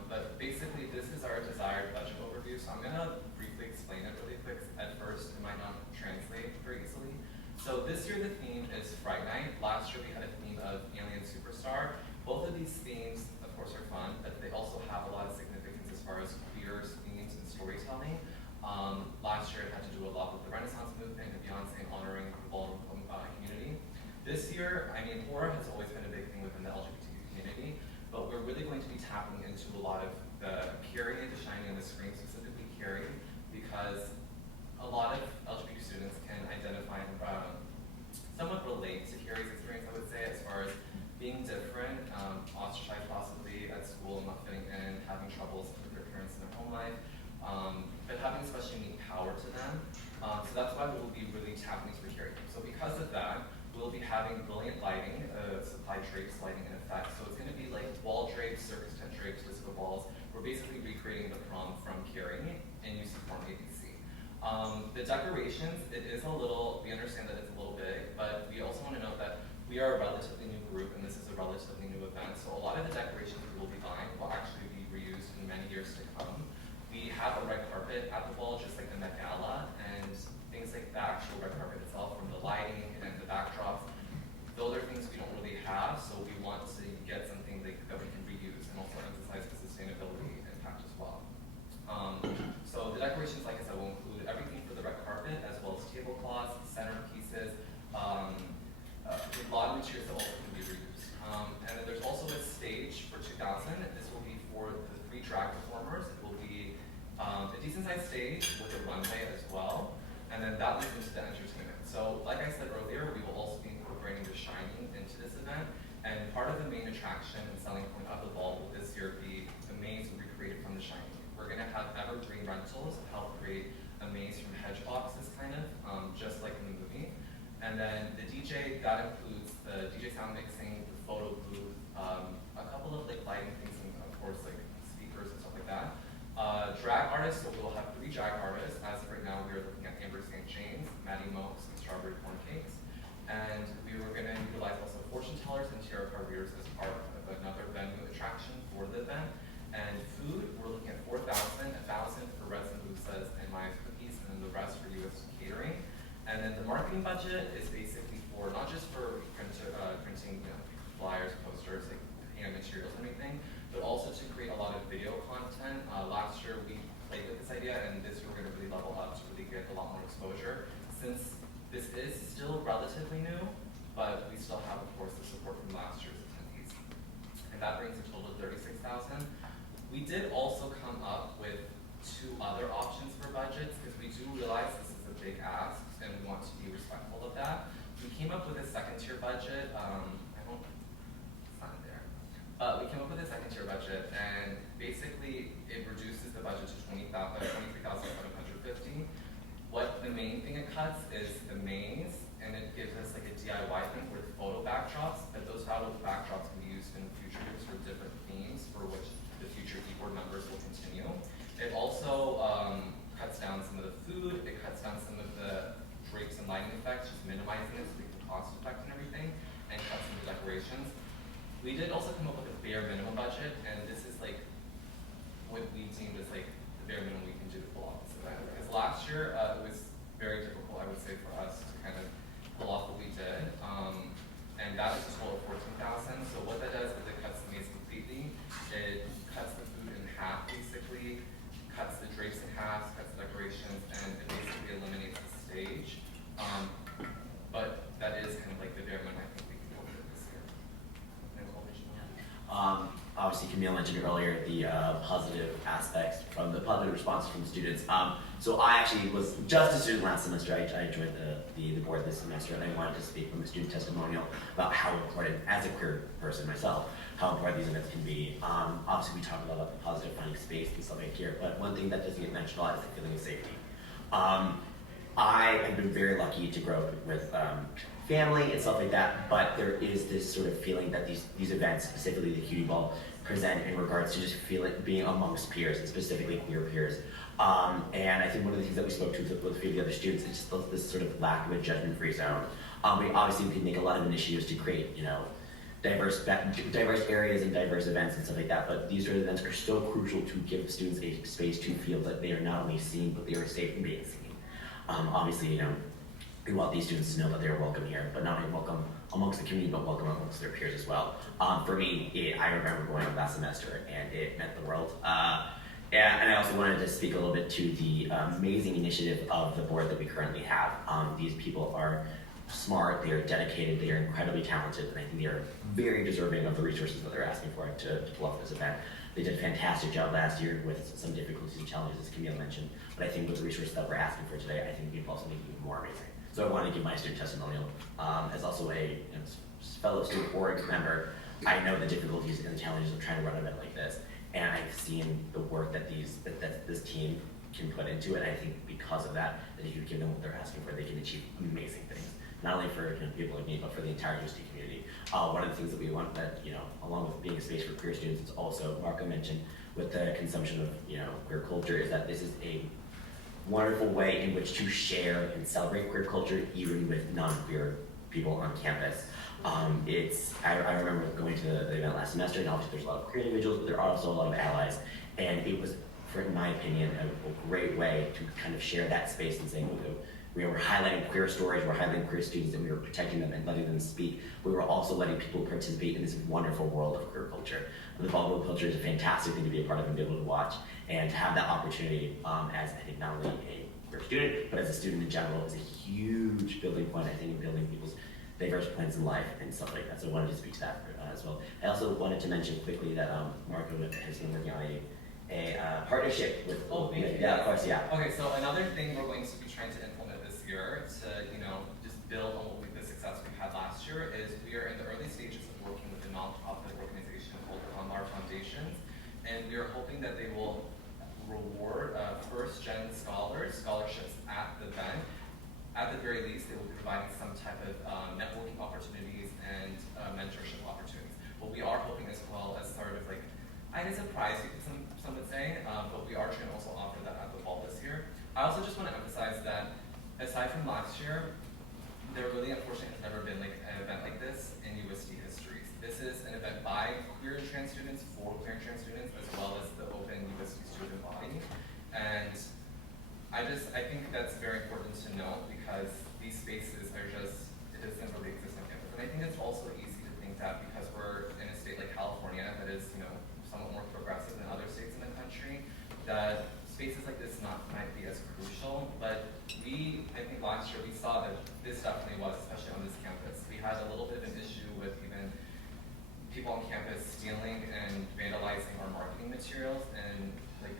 But basically, this is our desired budget overview. So I'm going to briefly explain it really quick. At first, it might not translate very easily. So this year the theme is Fright Night. Last year we had a theme of Alien Superstar. Both of these themes, of course, are fun, but they also have a lot of significance as far as queer themes and storytelling. Last year it had to do a lot with the Renaissance movement and Beyonce honoring the vulnerable community. This year, horror has always been a big thing within the LGBTQ community, but we're really going to be tapping into a lot of the Carrie and the Shining on the screen, specifically Carrie, because a lot of LGBT students can identify and somewhat relate to Carrie's experience, I would say, as far as being different, ostracized possibly at school, not fitting in, having troubles with their parents in their home life, but having especially unique power to them. So that's why we'll be really tapping into Carrie. So because of that, we'll be having brilliant lighting, supply drapes, lighting, and effects. So it's going to be like wall drapes, circus tent drapes, disco balls. We're basically recreating the prom from Carrie in UC Form ABC. The decorations, it is a little, we understand that it's a little big, but we also want to note that we are a relatively new group and this is a relatively new event. So a lot of the decorations we will be buying will actually be reused in many years to come. We have a red carpet at the ball, just like the Met Gala, and things like the actual red carpet itself, from the lighting and the backdrops. Those are things we don't really have, so we want to get something that we can reuse and also emphasize the sustainability impact as well. So the decorations, like I said, will include everything for the red carpet, as well as tablecloths, centerpieces, a lot of materials that also can be reused. And decent sized stage with a runway as well, and then that leads into the entertainment. So like I said earlier, we will also be incorporating The Shining into this event, and part of the main attraction and selling point of the ball will this year be a maze recreated from The Shining. We're gonna have evergreen rentals to help create a maze from hedge boxes kind of, just like in the movie. And then the DJ, that includes the DJ sound mixing, the photo booth, a couple of like lighting things, and of course like speakers and stuff like that. Drag artists, so we'll have 3 drag artists. As of right now, we are looking at Amber St. James, Maddie Mokes, and Strawberry Corn Cakes. And we were gonna utilize also fortune tellers and tarot card readers as part of another venue attraction for the event. And food, we're looking at 4,000, 1,000 for resin boosas and Maya's cookies, and then the rest for U.S. catering. And then the marketing budget is basically for, not just for printing flyers, posters, like materials and everything, but also to create a lot of video content. Last year we played with this idea, and this year we're gonna really level up to really get a lot more exposure. Since this is still relatively new, but we still have, of course, the support from last year's attendees. And that brings a total of 36,000. We did also come up with 2 other options for budgets, because we do realize this is a big ask, and we want to be respectful of that. We came up with a second-tier budget. It's not there. We came up with a second-tier budget, and basically it reduces the budget to 23,750. What the main thing it cuts is the maze, and it gives us like a DIY thing with photo backdrops, but those photo backdrops can be used in future years for different themes for which the future keyboard members will continue. It also cuts down some of the food, it cuts down some of the drapes and lighting effects, just minimizing it so we can cost effect and everything, and cuts some of the decorations. We did also come up with a bare minimum budget, and this is like what we deemed as like the bare minimum we can do to pull off this event. Because last year it was very difficult, I would say, for us to kind of pull off what we did, and that is a total of 14,000. So what that does is it cuts the maze completely. It cuts the food in half, basically, cuts the drapes in half, cuts the decorations, and it basically eliminates the stage. But that is kind of like the bare minimum I think we can go with this year. Obviously, Camille mentioned earlier the positive aspects from the positive responses from the students. So I actually was just a student last semester. I joined the board this semester, and I wanted to speak from the student testimonial about how important, as a queer person myself, how important these events can be. Obviously, we talk a lot about the positive finding space and stuff like here, but one thing that doesn't get mentioned a lot is the feeling of safety. I have been very lucky to grow up with family and stuff like that, but there is this sort of feeling that these events, specifically the cutie ball, present in regards to just being amongst peers, and specifically queer peers. And I think one of the things that we spoke to with a few of the other students is just this sort of lack of a judgment-free zone. We obviously can make a lot of initiatives to create, diverse areas and diverse events and stuff like that, but these sort of events are so crucial to give students a space to feel that they are not only seen, but they are safe in being seen. Obviously, we want these students to know that they are welcome here, but not only welcome amongst the community, but welcome amongst their peers as well. For me, I remember going last semester, and it meant the world. And I also wanted to speak a little bit to the amazing initiative of the board that we currently have. These people are smart, they are dedicated, they are incredibly talented, and I think they are very deserving of the resources that they're asking for to pull off this event. They did a fantastic job last year with some difficulties and challenges, as Camille mentioned, but I think with the resources that we're asking for today, I think we can also make it even more amazing. So I want to give my student testimonial. As also a fellow student board member, I know the difficulties and the challenges of trying to run an event like this, and I've seen the work that this team can put into it. And I think because of that, if you give them what they're asking for, they can achieve amazing things. Not only for people like me, but for the entire USD community. One of the things that we want that, along with being a space for queer students, it's also, Marco mentioned, with the consumption of, queer culture, is that this is a wonderful way in which to share and celebrate queer culture, even with non-queer people on campus. I remember going to the event last semester, and obviously there's a lot of queer individuals, but there are also a lot of allies. And it was, in my opinion, a great way to kind of share that space and saying, we were highlighting queer stories, we're highlighting queer students, and we were protecting them and letting them speak. We were also letting people participate in this wonderful world of queer culture. And the ballroom culture is a fantastic thing to be a part of and be able to watch, and to have that opportunity as, I think, not only a queer student, but as a student in general, is a huge building point, I think, in building people's diverse plans in life and stuff like that. So I wanted to speak to that as well. I also wanted to mention quickly that Marco has been working on partnership with. Oh, thank you. Yeah, of course, yeah. Okay, so another thing we're going to be trying to implement this year to, just build on the success we had last year is we are in the early stages of working with a nonprofit organization called Our Foundations, and we are hoping that they will reward first-gen scholarships at the event. At the very least, they will be providing some type of networking opportunities and mentorship opportunities. But we are hoping as well as sort of like, I guess a prize, some would say, but we are trying to also offer that at the ball this year. I also just want to emphasize that aside from last year, there really unfortunately has never been like an event like this in USD history. This is an event by queer and trans students, for queer and trans students, as well as the open USD student body. And I think that's very important to know because these spaces are just, it doesn't really exist on campus. And I think it's also easy to think that because we're in a state like California that is, somewhat more progressive than other states in the country, that spaces like this might be as crucial. But I think last year we saw that this definitely was, especially on this campus. We had a little bit of an issue with even people on campus stealing and vandalizing our marketing materials and like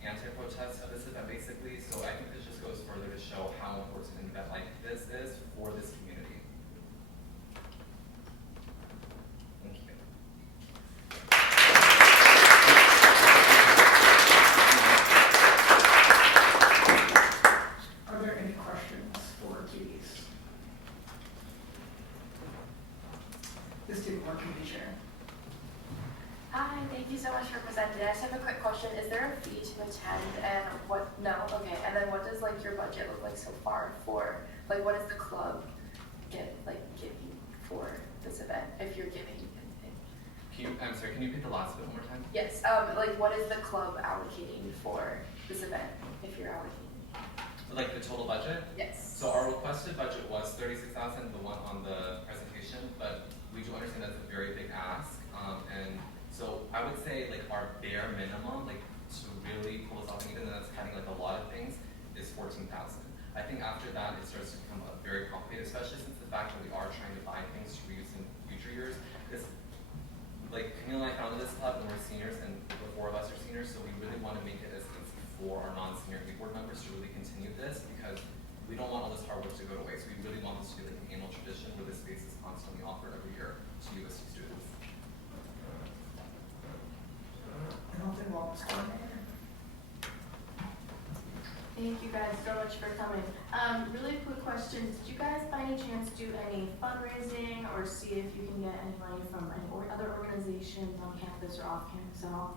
anti-protest of this event basically. So I think this just goes further to show how important an event like this is for this community. Thank you. Are there any questions for Keys? The student board committee chair. Hi, thank you so much for presenting. I just have a quick question. Is there a fee to attend and what, no, okay. And then what does like your budget look like so far for, like what does the club giving for this event, if you're giving anything? I'm sorry, can you repeat the last bit one more time? Yes, like what is the club allocating for this event, if you're allocating? Like the total budget? Yes. So our requested budget was $36,000, the one on the presentation, but we do understand that's a very big ask. And so I would say like our bare minimum, like to really pull this off, and even though that's cutting like a lot of things, is $14,000. I think after that it starts to become very complicated, especially since the fact that we are trying to buy things to reuse in future years. This, like Camille and I founded this club when we're seniors, and the four of us are seniors, so we really want to make it as easy for our non-senior board members to really continue this because we don't want all this hard work to go to waste. We really want this to be like an annual tradition where this space is constantly offered every year to USC students. Health and wellness coordinator. Thank you guys so much for coming. Really quick question. Did you guys by any chance do any fundraising or see if you can get any money from any other organizations on campus or off campus at all?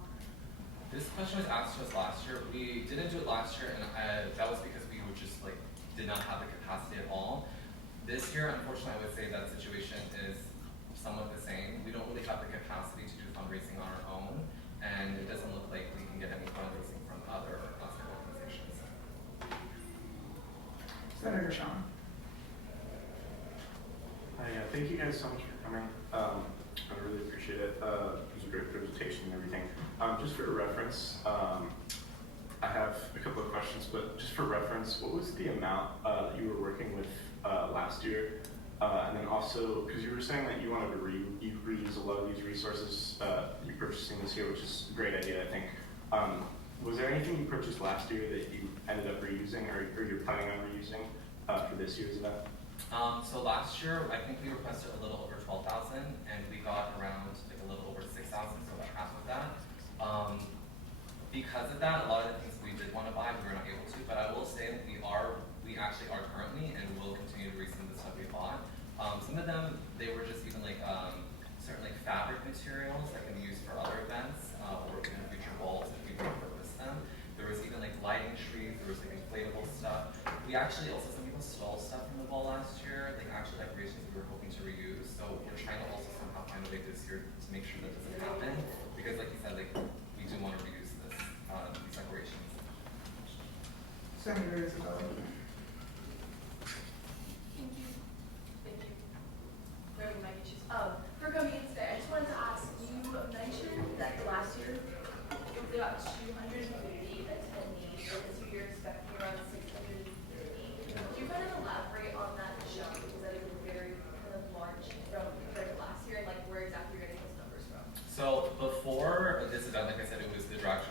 This question was asked to us last year. We didn't do it last year, and that was because we were just like did not have the capacity at all. This year, unfortunately, I would say that situation is somewhat the same. We don't really have the capacity to do fundraising on our own, and it doesn't look like we can get any fundraising from other outside organizations. Senator Sean. Hi, thank you guys so much for coming. I really appreciate it. It was a great presentation and everything. Just for reference, I have a couple of questions, but just for reference, what was the amount that you were working with last year? And then also, because you were saying that you wanted to reuse a lot of these resources you're purchasing this year, which is a great idea, I think. Was there anything you purchased last year that you ended up reusing or you're planning on reusing for this year's event? So last year, I think we requested a little over 12,000, and we got around like a little over 6,000, so about half of that. Because of that, a lot of the things we did want to buy, we were not able to. But I will say that we actually are currently, and will continue to resend the stuff we bought. Some of them, they were just even like certain like fabric materials that can be used for other events or even future balls if we repurpose them. There was even like lighting trees. There was like inflatable stuff. We actually also, some people stole stuff from the ball last year, like actual decorations that we were hoping to reuse. So we're trying to also somehow find a way this year to make sure that doesn't happen. Because like you said, like we do want to reuse this, these decorations. Senator Isabella. Thank you. Thank you. We're having mic issues. For coming in today, I just wanted to ask, you mentioned that last year it was about 250 attendees, and this year you're expecting around 650. Could you kind of elaborate on that jump? Because that is a very kind of large from compared to last year, and like where exactly you're getting those numbers from? So before this event, like I said, it was the drag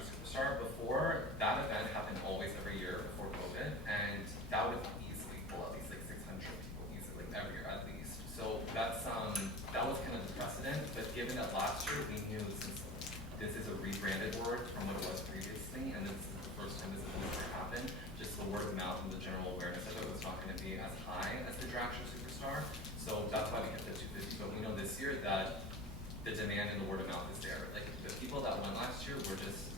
given that last year we knew since this is a rebranded award from what it was previously, and this is the first time this has ever happened, just the word of mouth and the general awareness of it was not going to be as high as the Drag Show Superstar. So that's why we kept it at 250. But we know this year that the demand and the word of mouth is there. Like the people that went last year were just,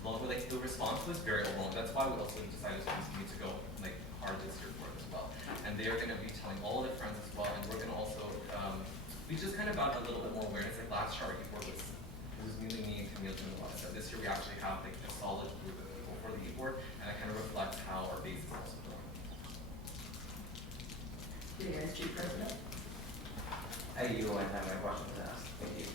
like the response was very overwhelming. That's why we also decided to continue to go like hard this year for it as well. And they are going to be telling all their friends as well. And we're going to also, we just kind of got a little bit more awareness. Like last year, our e-board was mainly me and Camille doing a lot of stuff. This year, we actually have like a solid group of people for the e-board, and that kind of reflects how our base is also growing. The ASG president. Hey, you want to have my questions asked? Thank you.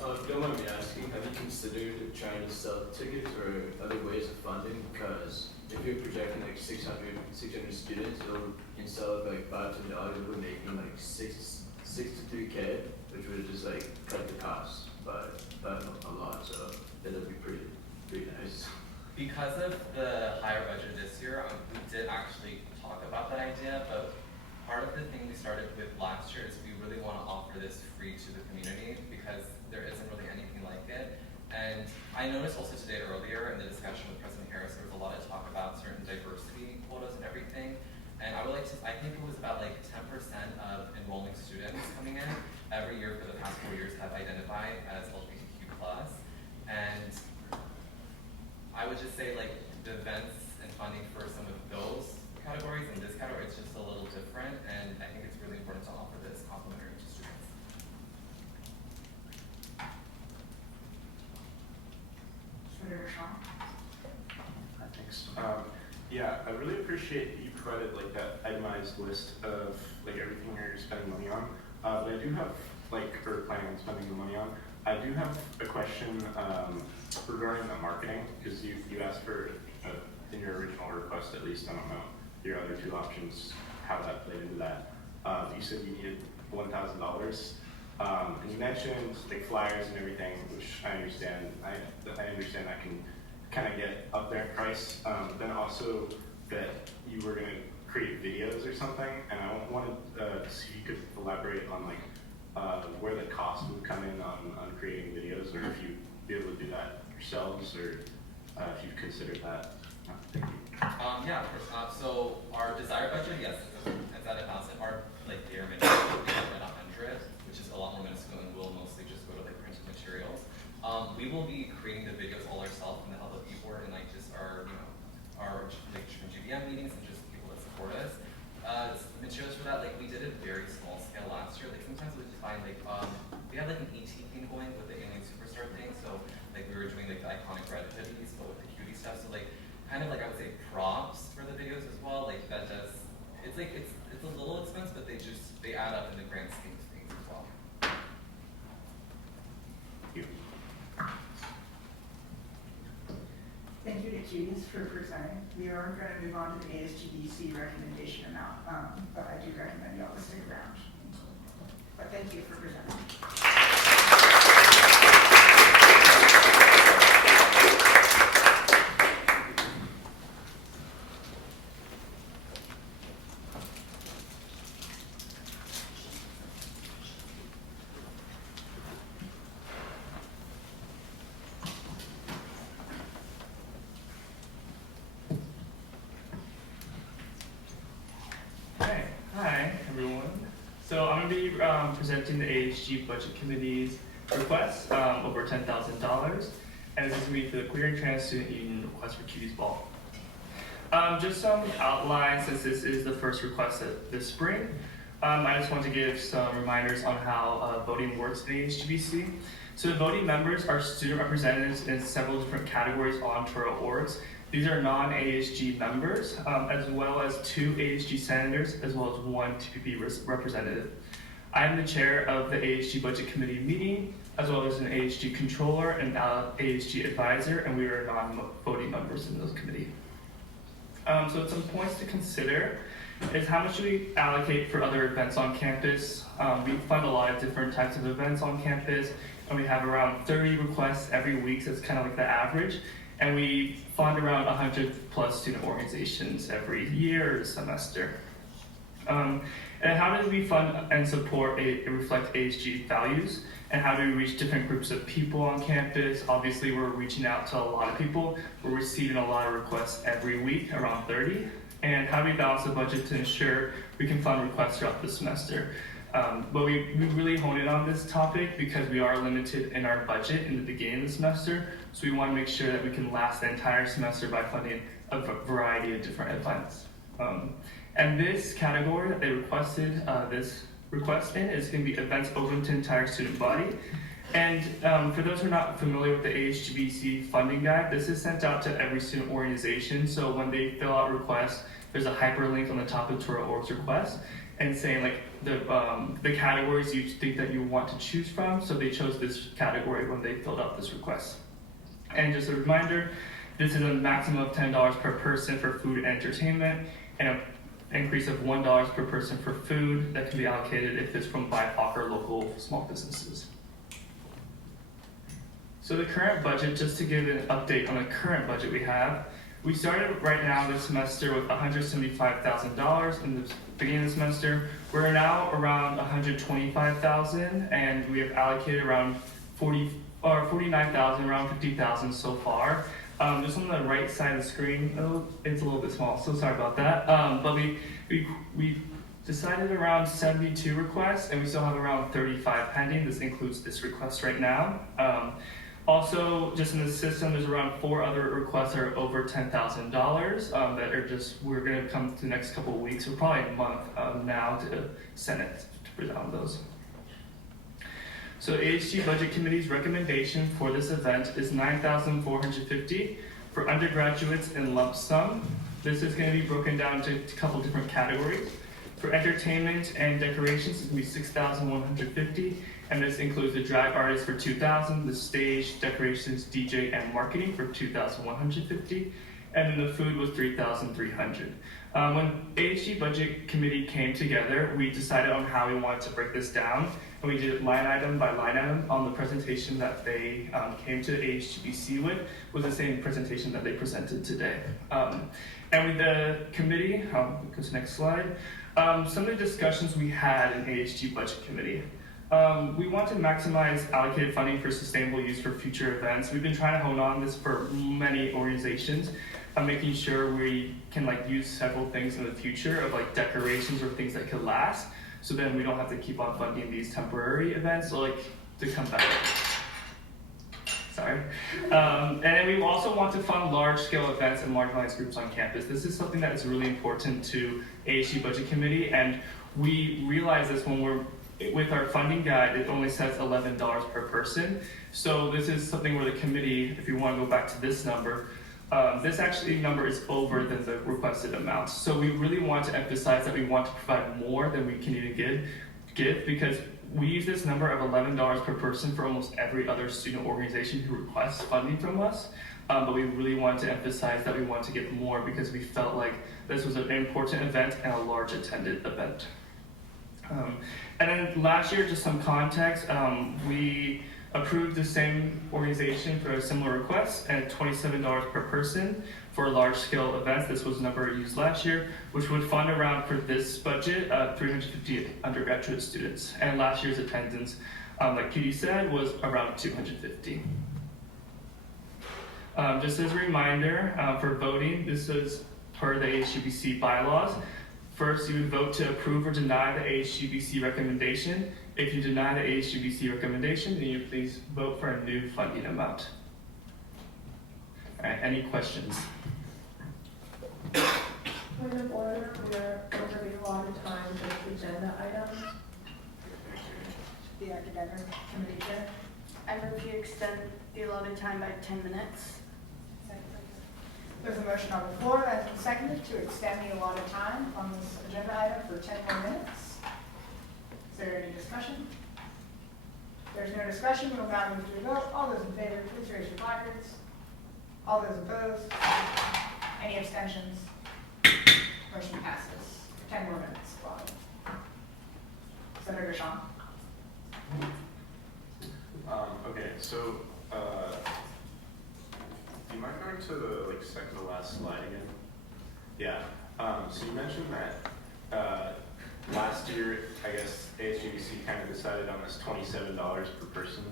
If you don't mind me asking, have you considered trying to sell tickets or other ways of funding? Because if you're projecting like 600 students, instead of like $500, we're making like 63K, which would just like cut the cost by a lot. So that would be pretty nice. Because of the higher budget this year, we did actually talk about that idea, but part of the thing we started with last year is we really want to offer this free to the community because there isn't really anything like it. And I noticed also today earlier in the discussion with President Harris, there was a lot of talk about certain diversity quotas and everything. And I would like to, I think it was about like 10% of enrolling students coming in every year for the past 4 years have identified as LGBTQ+. And I would just say like the events and funding for some of those categories and this category, it's just a little different. And I think it's really important to offer this complimentary to students. Senator Shaw. Thanks. Yeah, I really appreciate that you provided like that itemized list of like everything you're spending money on. But I do have or planning on spending the money on. I do have a question regarding the marketing because you asked for in your original request at least. I don't know your other two options how that played into that. You said you needed $1,000. And you mentioned like flyers and everything, which I understand. I understand that can kind of get up there in price. Then also that you were going to create videos or something, and I wanted to see if you could elaborate on like where the cost would come in on creating videos, or if you'd be able to do that yourselves, or if you've considered that. Thank you. Yeah, of course. So our desired budget, yes, it's at 1,000. Our like bare minimum is at 100, which is a lot more minuscule, and we'll mostly just go to like printed materials. We will be creating the videos all ourselves in the help of e-board and like just our our like GVM meetings and just people that support us. Materials for that, like we did a very small scale last year. Like sometimes we just find like we had like an ET thing going with the Alien Superstar thing. So like we were doing like the iconic red hoodies, but with the cutie stuff. So like kind of like I would say props for the videos as well. Like that does. It's like it's a little expensive, but they add up in the grand scheme of things as well. Thank you. Thank you to Cuties for presenting. We are going to move on to the ASGDC recommendation amount, but I do recommend you all to stick around. But thank you for presenting. Hi, everyone. So I'm going to be presenting the ASG Budget Committee's request over $10,000, and this is going to be for the Queer and Trans Student Union request for Cuties Ball. Just some outlines, since this is the first request this spring. I just want to give some reminders on how voting works in ASGBC. So the voting members are student representatives in several different categories onto our orgs. These are non-ASG members, as well as 2 ASG senators, as well as 1 TPP representative. I'm the chair of the ASG Budget Committee meeting, as well as an ASG controller and ASG advisor, and we are non-voting members in those committees. So some points to consider is how much do we allocate for other events on campus. We fund a lot of different types of events on campus, and we have around 30 requests every week, so it's kind of like the average. And we fund around 100 plus student organizations every year or semester. And how do we fund and support reflect ASG values? And how do we reach different groups of people on campus? Obviously, we're reaching out to a lot of people. We're receiving a lot of requests every week, around 30. And how do we balance the budget to ensure we can fund requests throughout the semester? But we really hone in on this topic because we are limited in our budget in the beginning of the semester. So we want to make sure that we can last the entire semester by funding a variety of different events. And this category that they requested this request in is going to be events open to the entire student body. And for those who are not familiar with the ASGBC funding guide, this is sent out to every student organization. So when they fill out requests, there's a hyperlink on the top of Tura Org's request and saying like the categories you think that you want to choose from. So they chose this category when they filled out this request. And just a reminder, this is a maximum of $10 per person for food and entertainment, and an increase of $1 per person for food that can be allocated if it's from BIPOC or local small businesses. So the current budget, just to give an update on the current budget we have, we started right now this semester with $175,000 in the beginning of the semester. We're now around $125,000, and we have allocated around $49,000, around $50,000 so far. Just on the right side of the screen, it's a little bit small, so sorry about that. But we decided around 72 requests, and we still have around 35 pending. This includes this request right now. Also, just in the system, there's around 4 other requests that are over $10,000 that are just, we're going to come to the next couple of weeks, or probably a month now to Senate to present on those. So ASG Budget Committee's recommendation for this event is $9,450 for undergraduates in lump sum. This is going to be broken down into a couple different categories. For entertainment and decorations, it's going to be $6,150, and this includes the drag artist for $2,000, the stage, decorations, DJ, and marketing for $2,150, and then the food was $3,300. When ASG Budget Committee came together, we decided on how we wanted to break this down, and we did it line item by line item on the presentation that they came to ASGBC with, was the same presentation that they presented today. And with the committee, go to the next slide, some of the discussions we had in ASG Budget Committee. We want to maximize allocated funding for sustainable use for future events. We've been trying to hone on this for many organizations, making sure we can use several things in the future of decorations or things that could last, so then we don't have to keep on funding these temporary events or to come back. Sorry. And then we also want to fund large-scale events and marginalized groups on campus. This is something that is really important to ASG Budget Committee, and we realize this when we're with our funding guide. It only says $11 per person. So this is something where the committee, if you want to go back to this number, this actually number is over than the requested amount. So we really want to emphasize that we want to provide more than we can even give because we use this number of $11 per person for almost every other student organization who requests funding from us. But we really want to emphasize that we want to give more because we felt like this was an important event and a large attended event. And then last year, just some context, we approved the same organization for a similar request at $27 per person for large-scale events. This was the number used last year, which would fund around, for this budget, 350 undergraduate students. And last year's attendance, like Katie said, was around 250. Just as a reminder, for voting, this is per the ASGBC bylaws. First, you would vote to approve or deny the ASGBC recommendation. If you deny the ASGBC recommendation, then you please vote for a new funding amount. All right, any questions? Point of order, we are over the allotted time for the agenda items. The academic committee chair. I move to extend the allotted time by 10 minutes. There's a motion on the floor that has been seconded to extend the allotted time on this agenda item for 10 more minutes. Is there any discussion? If there's no discussion, we will now move to a vote. All those in favor, please raise your placards. All those opposed? Any abstentions? Motion passes. 10 more minutes. Senator Shaw. Okay, so do you mind going to the second to last slide again? Yeah. So you mentioned that last year, I guess ASGBC kind of decided on this $27 per person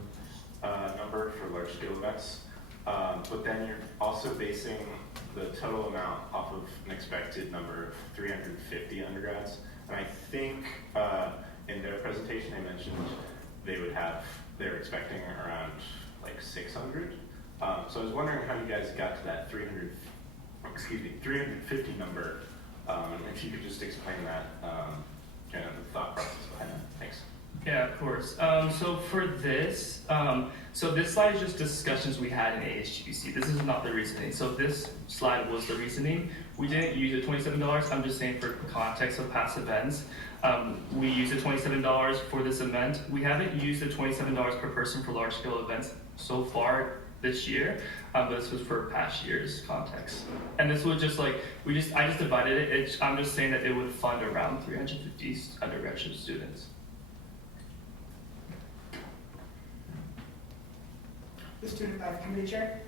number for large scale events. But then you're also basing the total amount off of an expected number of 350 undergrads. And I think in their presentation they mentioned they're expecting around like 600. So I was wondering how you guys got to that 350 number. If you could just explain that, kind of the thought process behind that. Thanks. Yeah, of course. So for this, so this slide is just discussions we had in ASGBC. This is not the reasoning. So this slide was the reasoning. We didn't use the $27. I'm just saying for context of past events. We used the $27 for this event. We haven't used the $27 per person for large scale events so far this year, but this was for past year's context. And this was just like, I just divided it. I'm just saying that it would fund around 350 undergraduate students. The Student Life Committee Chair.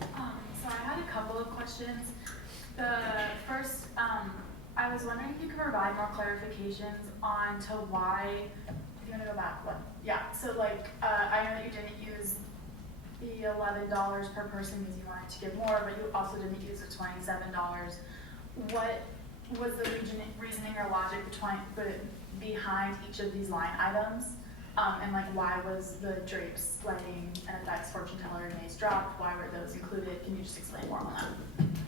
So I had a couple of questions. The first, I was wondering if you could provide more clarifications on to why, if you want to go back one. Yeah, so like, I know that you didn't use the $11 per person because you wanted to give more, but you also didn't use the $27. What was the reasoning or logic behind each of these line items? And like, why was the drapes, lighting, and effects, fortune teller, and maze dropped? Why were those included? Can you just explain more on that?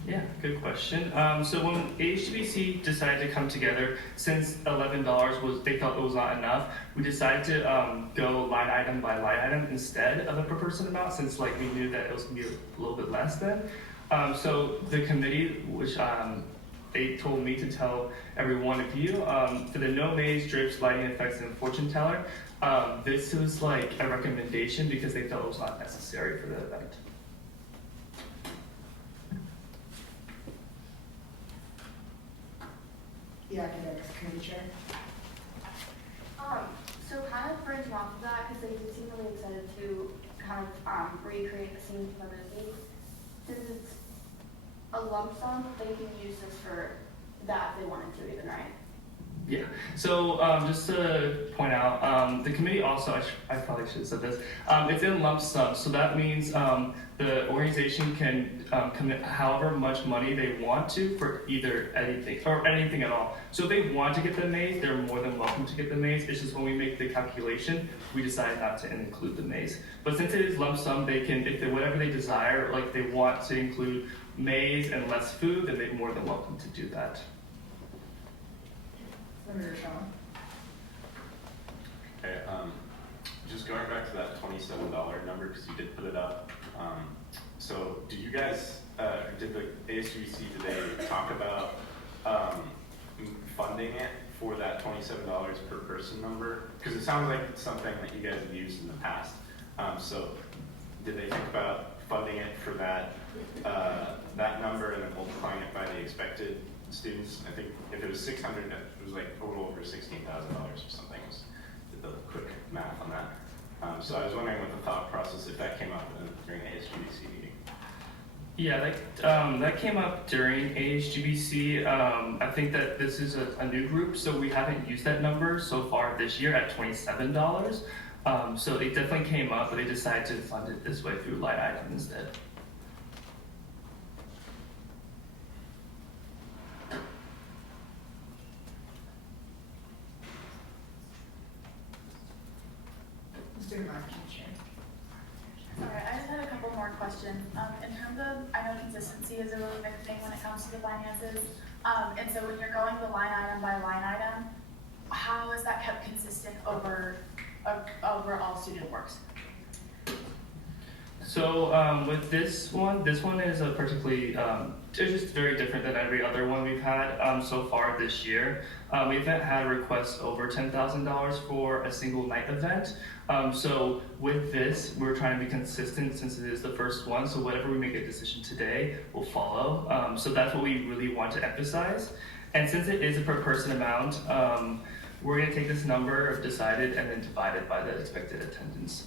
Yeah, good question. So when ASGBC decided to come together, since $11 they felt it was not enough, we decided to go line item by line item instead of a per person amount, since like we knew that it was gonna be a little bit less then. So the committee, which they told me to tell every one of you, for the no maze, drapes, lighting effects, and fortune teller, this was like a recommendation because they felt it was not necessary for the event. The Academics Committee Chair. So kind of branching off of that, because they seem really excited to kind of recreate the scene from the movie. Since it's a lump sum, they can use this for that if they wanted to even, right? Yeah, so just to point out, the committee also, I probably should have said this, it's in lump sum, so that means the organization can commit however much money they want to for either anything, or anything at all. So if they want to get the maze, they're more than welcome to get the maze. It's just when we make the calculation, we decide not to include the maze. But since it is lump sum, they can, if they, whatever they desire, like they want to include maze and less food, then they're more than welcome to do that. Senator Shaw. Okay, just going back to that $27 number, because you did put it up. So did you guys, did the ASGBC today talk about funding it for that $27 per person number? Because it sounds like it's something that you guys have used in the past. So did they think about funding it for that number and then multiplying it by the expected students? I think if it was 600, it was like a little over $16,000 or something. Did the quick math on that. So I was wondering what the thought process, if that came up during the ASGBC meeting. Yeah, that came up during ASGBC. I think that this is a new group, so we haven't used that number so far this year at $27. So it definitely came up, but they decided to fund it this way through line item instead. Student Life Committee Chair. Sorry, I just had a couple more questions. In terms of, I know consistency is a really big thing when it comes to the finances. And so when you're going the line item by line item, how is that kept consistent over all student works? So with this one is a particularly, it's just very different than every other one we've had so far this year. We haven't had requests over $10,000 for a single night event. So with this, we're trying to be consistent since it is the first one. So whatever we make a decision today will follow. So that's what we really want to emphasize. And since it is a per person amount, we're going to take this number decided and then divide it by the expected attendance.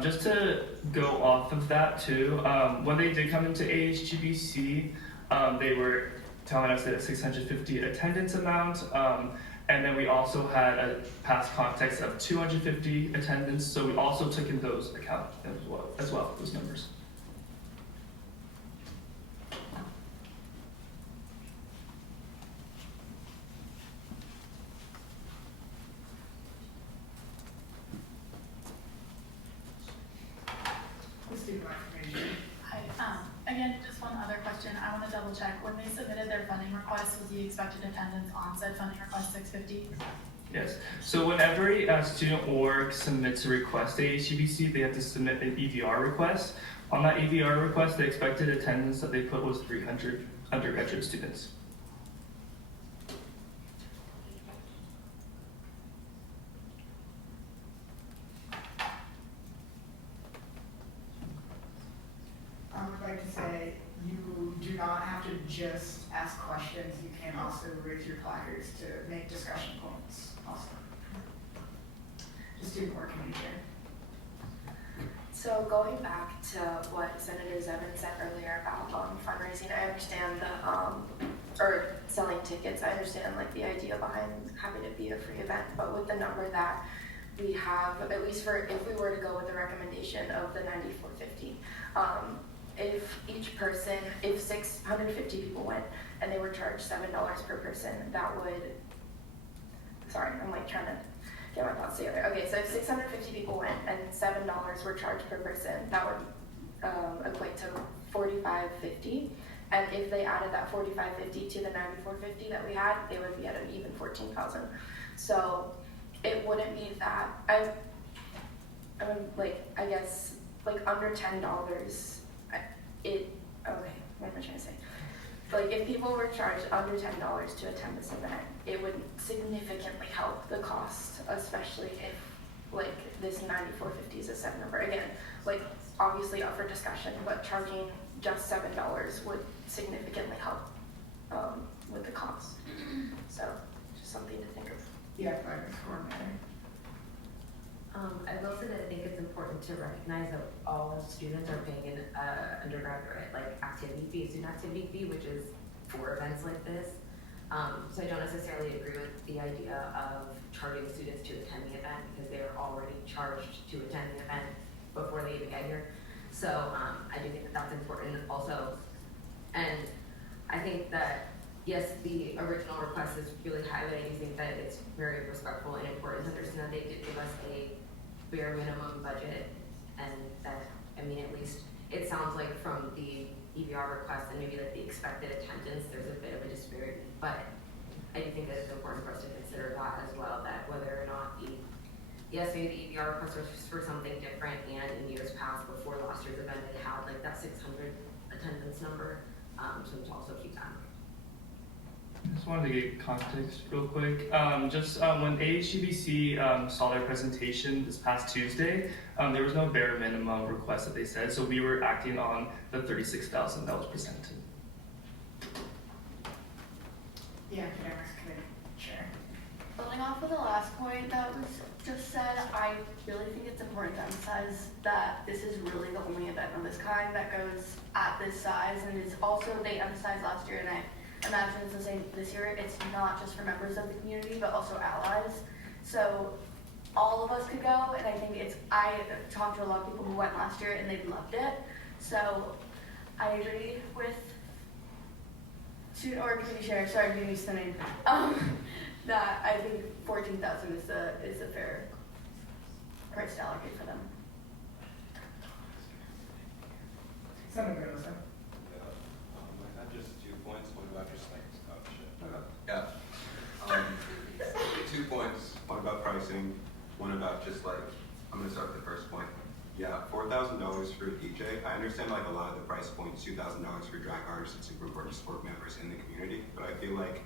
Just to go off of that too, when they did come into ASGBC, they were telling us that a 650 attendance amount, And then we also had a past context of 250 attendance, so we also took in those account as well, those numbers. Let's do more information. Hi, again, just one other question. I want to double check. When they submitted their funding request, was the expected attendance on said funding request 650? Yes. So whenever a student org submits a request to ASGBC, they have to submit an EVR request. On that EVR request, the expected attendance that they put was 300 undergraduate students. I would like to say you do not have to just ask questions. You can also raise your placards to make discussion points also. Just do more communication. So going back to what Senator Zevin said earlier about fundraising, I understand the, or selling tickets, I understand like the idea behind having it be a free event, but with the number that we have, at least for, if we were to go with the recommendation of the 9450, if each person, if 650 people went and they were charged $7 per person, that would, sorry, I'm like trying to get my thoughts together. Okay, so if 650 people went and $7 were charged per person, that would equate to $45.50. And if they added that $45.50 to the $94.50 that we had, it would be at an even $14,000. So it wouldn't be that, I mean, like, I guess, like under $10, okay, what am I trying to say? Like, if people were charged under $10 to attend this event, it would significantly help the cost, especially if, like, this 94.50 is a set number. Again, like, obviously up for discussion, but charging just $7 would significantly help with the cost. So, just something to think of. Yeah, private coordinator. I will say that I think it's important to recognize that all students are paying an undergraduate like activity fee, student activity fee, which is for events like this. So I don't necessarily agree with the idea of charging students to attend the event because they are already charged to attend the event before they even get here. So I do think that that's important also. And I think that, yes, the original request is really high, but I do think that it's very respectful and important to understand that they did give us a bare minimum budget, and that, I mean, at least it sounds like from the EVR request and maybe like the expected attendance, there's a bit of a disparity, but I do think that it's important for us to consider that as well, that whether or not yes, maybe the EVR request was for something different, and in years past, before last year's event, they had like that 600 attendance number, so to also keep that in mind. I just wanted to get context real quick. When ASGBC saw their presentation this past Tuesday, there was no bare minimum request that they said, so we were acting on the $36,000 that was presented. Yeah, academics could share. Building off of the last point that was just said, I really think it's important to emphasize that this is really the only event of this kind that goes at this size, and it's also, they emphasized last year, and I imagine it's the same this year, it's not just for members of the community, but also allies. So all of us could go, and I think I talked to a lot of people who went last year and they loved it. So I agree with student or community share, sorry, I'm used to the name, that I think 14,000 is a fair price to allocate for them. Senator Rosa. I have just 2 points. What about just like, oh shit. Yeah. 2 points. One about pricing. One about just like, I'm gonna start with the first point. Yeah, $4,000 for a DJ. I understand like a lot of the price points, $2,000 for drag artists. It's super important to support members in the community. But I feel like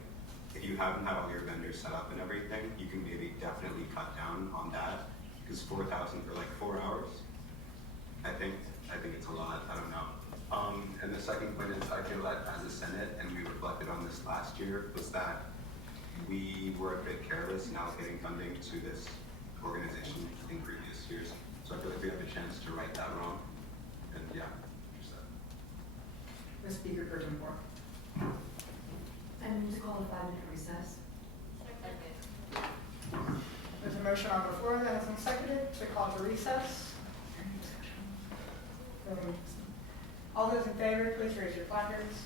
if you haven't had all your vendors set up and everything, you can maybe definitely cut down on that. Because 4,000 for like 4 hours, I think it's a lot. I don't know. And the second point is, I feel that as a Senate, and we reflected on this last year, was that we were a bit careless in allocating funding to this organization in previous years. So I feel like we have a chance to right that wrong. And yeah, just that. The speaker person 4. I move to call a 5-minute recess. motion on the floor that has been seconded to call to recess. All those in favor, please raise your placards.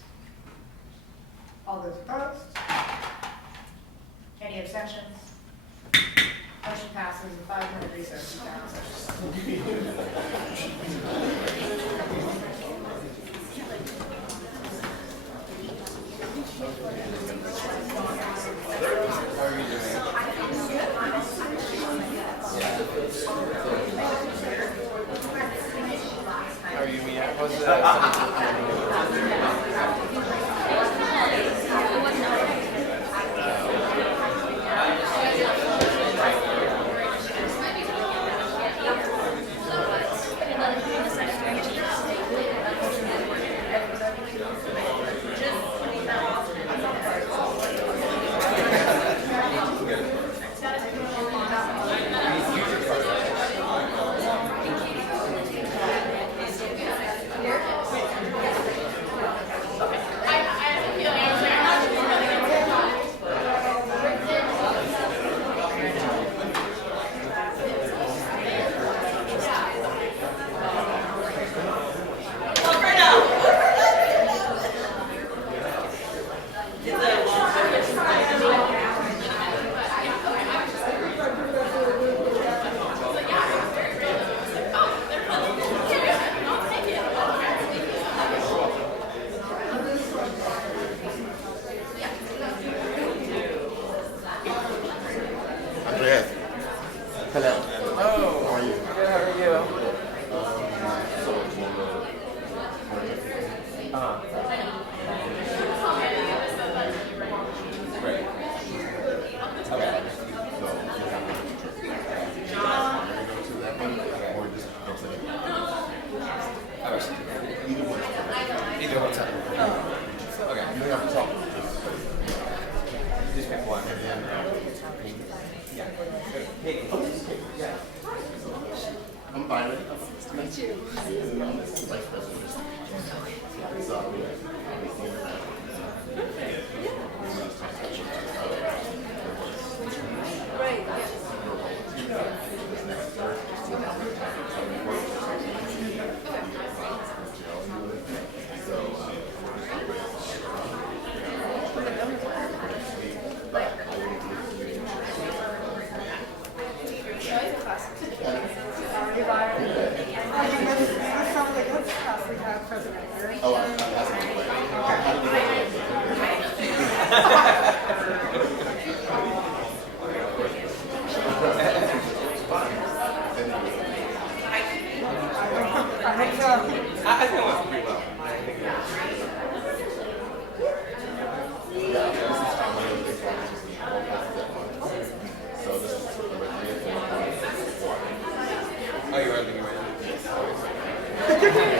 All those opposed? Any abstentions? Motion passes. A 5-minute recess in town How are you, Mia? How's the Okay.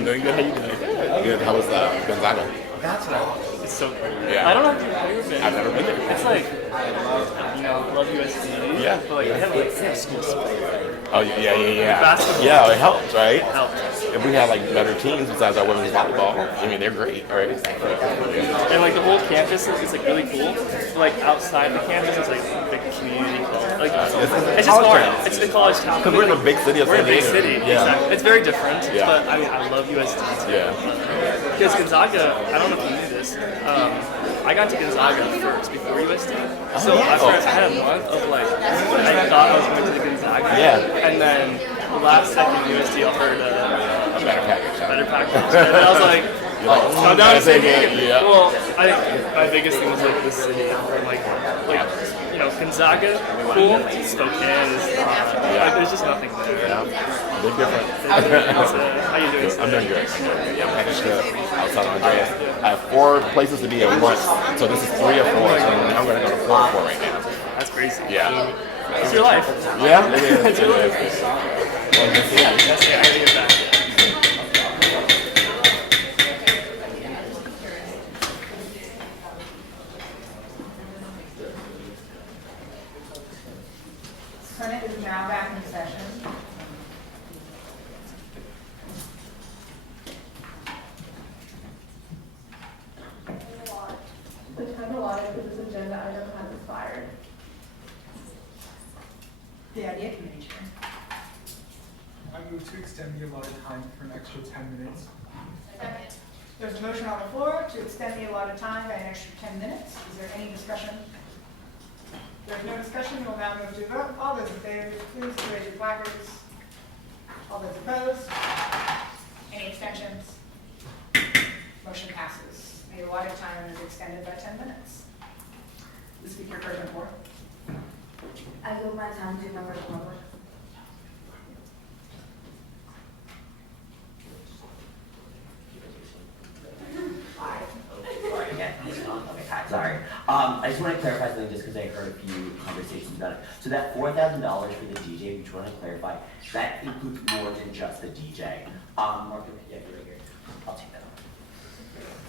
I'm doing good. How you doing? Good. How was Gonzaga? That's what I want. It's so cool. Yeah. I don't know if you've ever been. I've never been there. It's like, love USD. Yeah. But like, they have like school sport. Oh, yeah. Basketball. Yeah, it helps, right? It helps. If we have like better teams besides our women's volleyball, I mean, they're great, right? And like the whole campus is like really cool. But, like outside the campus is like big community college. Like it's just hard. It's the college town. Because we're in a big city of We're in San a big Diego. city. Yeah. Exactly. It's very different. Yeah. But I mean, I love USD too. Yeah. Because Gonzaga, I don't know if you knew this. I got to Gonzaga first before USD. So I had a month of like, I thought I was going to the Gonzaga. Yeah. And then the last second USD offered a better package. And then I was like, come down to San Diego. Yeah. Well, I think my biggest thing was like the city. And like you know, Gonzaga, cool. Spokane is like, there's just nothing there. Yeah. Big difference. How you doing? I'm doing good. Yeah, I'm headed to outside of Andreas. I have 4 places to be at once, so this is 3 or 4. So I'm going to go to 4 or 4 right now. That's crazy. Yeah. It's your life. Yeah, it is. It's your life. Well, just, yeah. That's the idea of that. Senate is now back in session. The time allotted for this agenda item has expired. The idea committee chair. I move to extend the allotted time for an extra 10 minutes. Second. There's a motion on the floor to extend the allotted time by an extra 10 minutes. Is there any discussion? If there's no discussion, we'll now move to a vote. All those in favor, please raise your placards. All those opposed? Any abstentions? Motion passes. The allotted time is extended by 10 minutes. The speaker pro tempore. I yield my time to member of the public. Sorry. I just want to clarify something just because I heard a few conversations about it. So that $4,000 for the DJ, we just want to clarify, that includes more than just the DJ. Mark, yeah, you're right here. I'll take that on.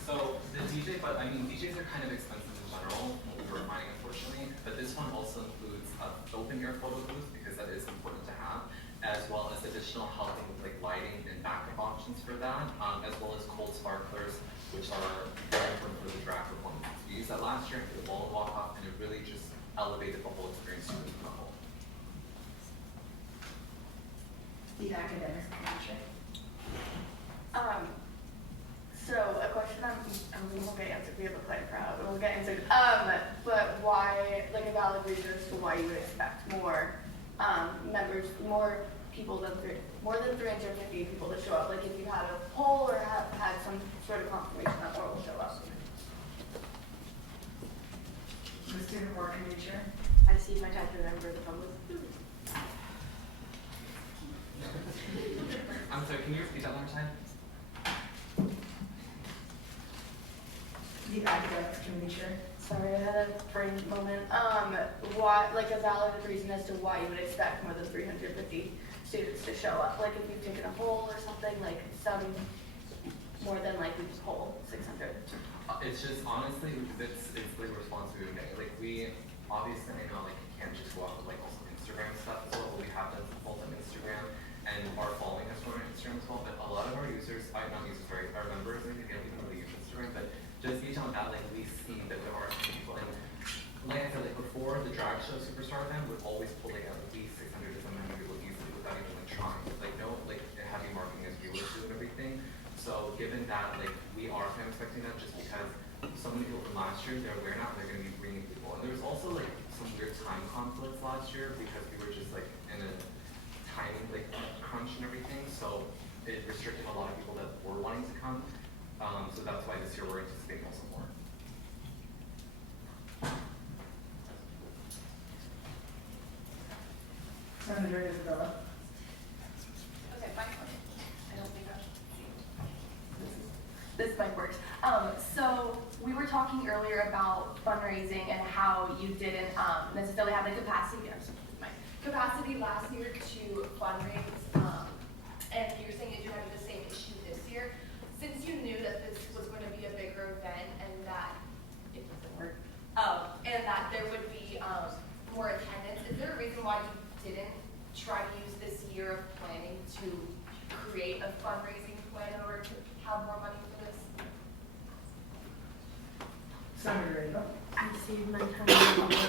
So the DJ, but I mean, DJs are kind of expensive in general, what we're finding unfortunately, but this one also includes an open air photo booth because that is important to have, as well as additional helping with like lighting and backup options for that, as well as cold sparklers, which are very important for the drag performance. We used that last year for the ball and walk off, and it really just elevated the whole experience to the level. The academic committee chair. So a question we won't get answered, we have a plan for how it will get answered. But why, like a valid reason as to why you would expect more members, more people than more than 350 people to show up? Like if you had a poll or have had some sort of confirmation that more will show up. The student board committee chair. I see my time to remember the public. I'm sorry, can you repeat that one more time? The academics committee chair. Sorry, I had a brain moment. Why, like a valid reason as to why you would expect more than 350 students to show up? Like if you've taken a poll or something, like some more than likely to poll 600. It's just honestly, it's like a response we would get. Like we obviously, I know like you can't just go off with like also Instagram stuff as well. But we have done some polls on Instagram and are following us on Instagram as well. But a lot of our users, not users, sorry, our members, I think they don't even really use Instagram, but just each on that, like we see that there are some people, and like I said, like before the drag show Superstar event would always pull like at least 600 to 700 people easily without even like trying, like no, like heavy marketing as viewers do and everything. So given that, like we are kind of expecting that just because so many people from last year, they're aware now they're going to be bringing people, and there was also like some weird time conflicts last year because we were just like in a timing like crunch and everything, so it restricted a lot of people that were wanting to come. So that's why this year we're anticipating also more. Senator Isabella. Okay, fine. I don't think this mic works. So we were talking earlier about fundraising and how you didn't necessarily have the capacity. Capacity last year to fundraise, and you're saying that you're having the same issue this year. have more money for this? Senator Ava. I saved my time in the public.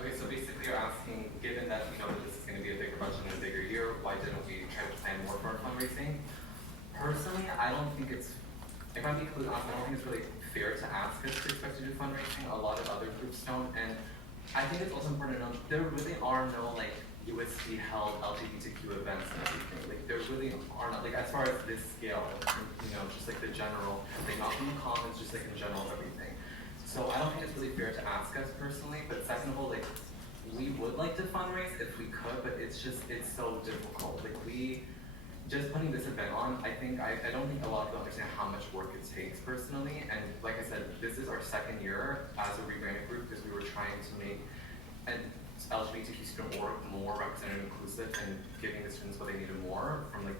Okay, so basically you're asking, given that we know that this is going to be a bigger budget and a bigger year, why didn't we try to plan more for our fundraising? Personally, I don't think it's, if I'm being completely honest, I don't think it's really fair to ask us to expect to do fundraising. A lot of other groups don't, and I think it's also important to know there really are no like USD held LGBTQ events and everything. Like there really are not, like as far as this scale, you know, just like the general, like not from the commons, just like in general everything. So I don't think it's really fair to ask us personally, but second of all, like we would like to fundraise if we could, but it's just, it's so difficult. Like we, just putting this event on, I don't think a lot of people understand how much work it takes personally. And like I said, this is our second year as a rebranded group because we were trying to make an LGBTQ student org more representative and inclusive and giving the students what they needed more from like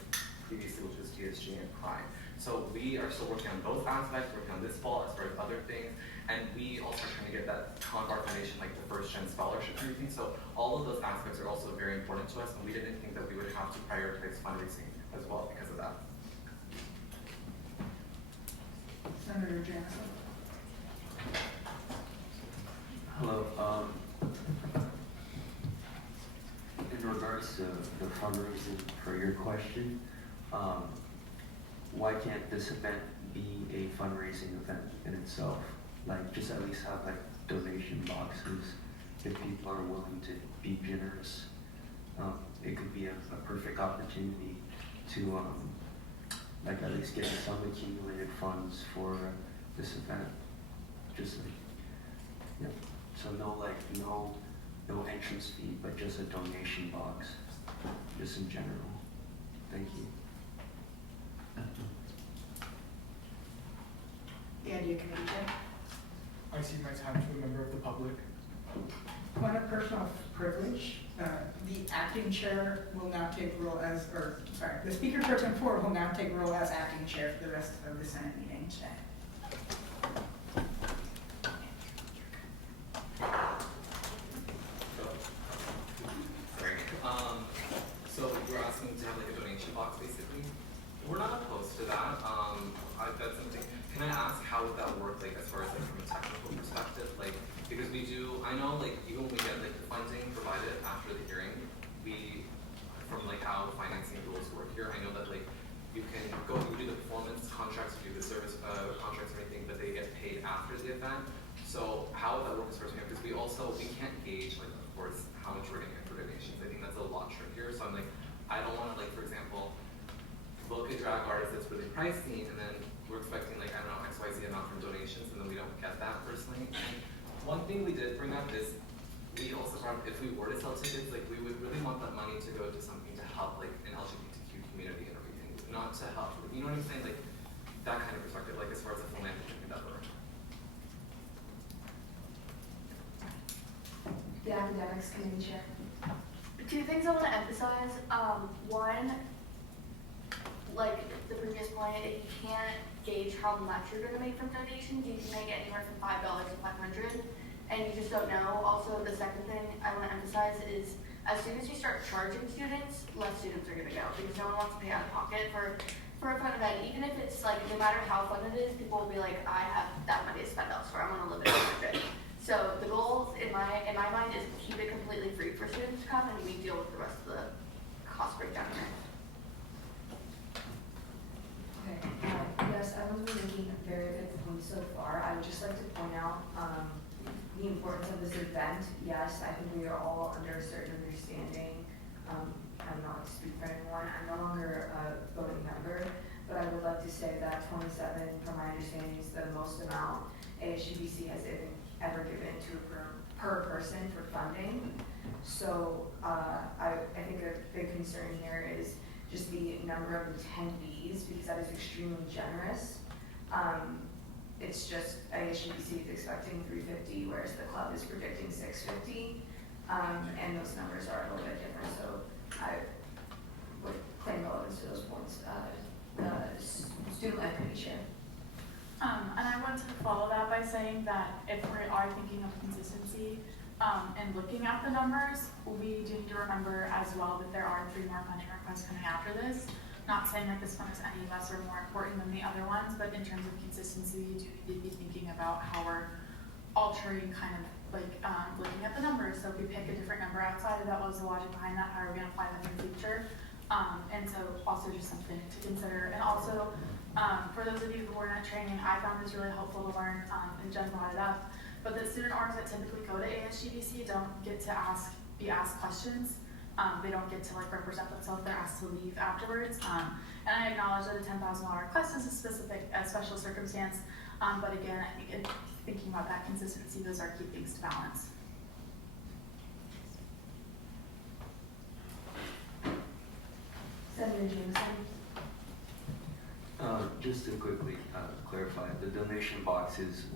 previously, which was TSG and Pride. So we are still working on both aspects, working on this fall as far as other things. And we also are trying to get that Convar Foundation, like the first gen scholarship and everything. So all of those aspects are also very important to us, and we didn't think that we would have to prioritize fundraising as well because of that. Senator Jackson. Hello. In regards to the fundraising for your question, why can't this event be a fundraising event in itself? Like, just at least have like donation boxes if people are willing to be generous. It could be a perfect opportunity to like at least get some accumulated funds for this event. Just like, yeah. So no entrance fee, but just a donation box, just in general. Thank you. The idea committee chair. I cede my time to a member of the public. Point of personal privilege, the acting chair will now take role as, the speaker pro tempore will now take role as acting chair for the rest of the Senate meeting today. So you're asking to have like a donation box basically? We're not opposed to that. That's something, can I ask how would that work like as far as like from a technical perspective? Like, because we do, I know like even when we get like the funding provided after the hearing, we, from like how financing rules work here, I know that like you can go, you do the performance contracts, you do the service contracts and everything, but they get paid after the event. So how would that work as far as because we can't gauge like of course how much we're getting for donations. I think that's a lot trickier. So I'm like, I don't want to like, for example, book a drag artist that's really pricey and then we're expecting like, I don't know, XYZ amount from donations and then we don't get that personally. And one thing we did bring up is we also brought, if we were to sell tickets, like we would really want that money to go to something to help like an LGBTQ community and everything, not to help, you know what I'm saying? Like that kind of perspective, like as far as a philanthropic endeavor. The academics committee chair. Two things I want to emphasize. One, like the previous point, if you can't gauge how much you're going to make from donations, you can make anywhere from $5 to $500, and you just don't know. Also, the second thing I want to emphasize is as soon as you start charging students, less students are going to go because no one wants to pay out of pocket for a fun event. Even if it's like, no matter how fun it is, people will be like, I have that money to spend elsewhere. I'm going to live it for good. So the goal in my mind is to keep it completely free for students to come, and we deal with the rest of the cost breakdown here. Okay, yes, everyone's been making very good points so far. I would just like to point out the importance of this event. Yes, I think we are all under a certain understanding. I'm not to speak for anyone. I'm no longer a voting member, but I would like to say that 27, from my understanding, is the most amount ASGBC has ever given to per person for funding. So I think a big concern here is just the number of attendees, because that is extremely generous. It's just ASGBC is expecting 350, whereas the club is predicting 650, and those numbers are a little bit different. So I would claim relevance to those points. Student life committee chair. And I want to follow that by saying that if we are thinking of consistency, and looking at the numbers, we do need to remember as well that there are 3 more funding requests coming after this. Not saying that this one is any less or more important than the other ones, but in terms of consistency, you do need to be thinking about how we're altering kind of like looking at the numbers. So if we pick a different number outside of that, what was the logic behind that? How are we going to apply that in the future? And so also just something to consider. And also, for those of you who were in training, I found this really helpful to learn, and Jen brought it up, but the student orgs that typically go to ASGBC don't get to be asked questions. They don't get to like represent themselves. They're asked to leave afterwards. And I acknowledge that a $10,000 request is a special circumstance. But again, I think thinking about that consistency, those are key things to balance. Senator Jameson. Just to quickly clarify, the donation box is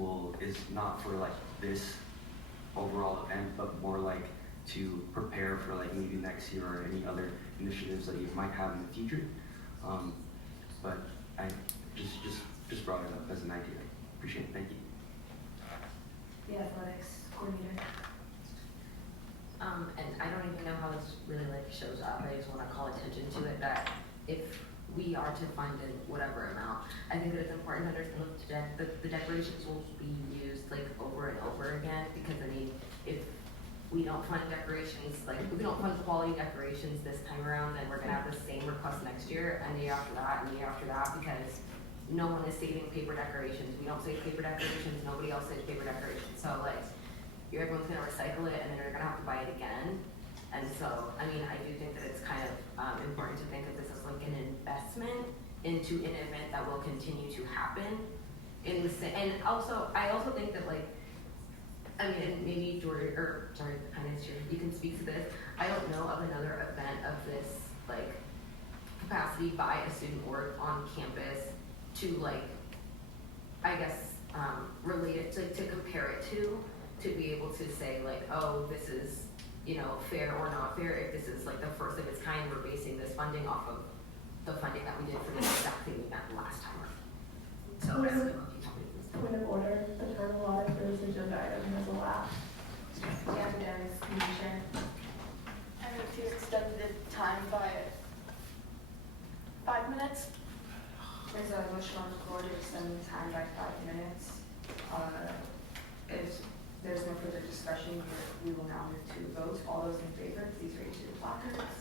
not for like this overall event, but more like to prepare for like maybe next year or any other initiatives that you might have in the future. But I just brought it up as an idea. Appreciate it. Thank you. The athletics coordinator. And I don't even know how this really like shows up. I just want to call attention to it that if we are to fund in whatever amount, I think that it's important to understand that the declarations will be used like over and over again, because I mean, if we don't fund decorations, like if we don't fund quality decorations this time around, then we're gonna have the same request next year and the year after that and the year after that, because no one is saving paper decorations. We don't save paper decorations, nobody else saves paper decorations. So like, everyone's gonna recycle it and then you're gonna have to buy it again. And so, I mean, I do think that it's kind of important to think of this as like an investment into an event that will continue to happen. And also, I also think that like, I mean, and maybe George, or sorry, the finance chair, you can speak to this. I don't know of another event of this like capacity by a student org on campus to like, I guess, relate it to compare it to be able to say like, oh, this is, you know, fair or not fair. If this is like the first of its kind, we're basing this funding off of the funding that we did for the exact same event last time. So I don't know if you tell me this. Point of order, the time allotted for this agenda item has elapsed. Yeah, Dennis, can you share? I move to extend the time by 5 minutes. There's a motion on the floor to extend the time by 5 minutes. If there's no further discussion, we will now move to vote. All those in favor, please raise your placards.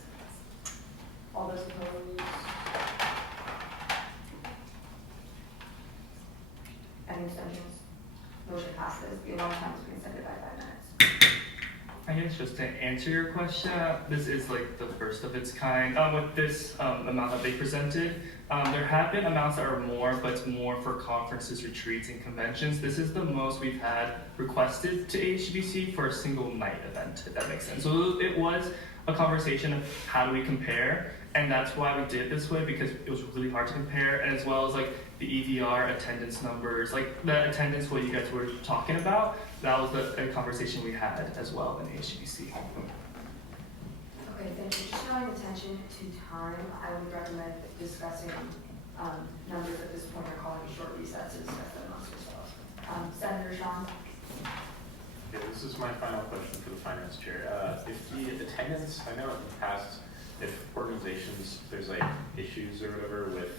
All those opposed? Any abstentions? Motion passes. The allotted time has been extended by 5 minutes. I guess just to answer your question, this is like the first of its kind. With this amount that they presented, there have been amounts that are more, but it's more for conferences, retreats, and conventions. This is the most we've had requested to AHBC for a single night event, if that makes sense. So it was a conversation of how do we compare, and that's why we did it this way, because it was really hard to compare, and as well as like the EVR attendance numbers, like the attendance what you guys were talking about, that was a conversation we had as well in AHBC. Okay, thank you. Just drawing attention to time, I would recommend discussing numbers at this point or calling a short recess to discuss that amongst yourselves. Senator Sean. Yeah, this is my final question for the finance chair. If the attendance, I know in the past, if organizations, if there's like issues or whatever with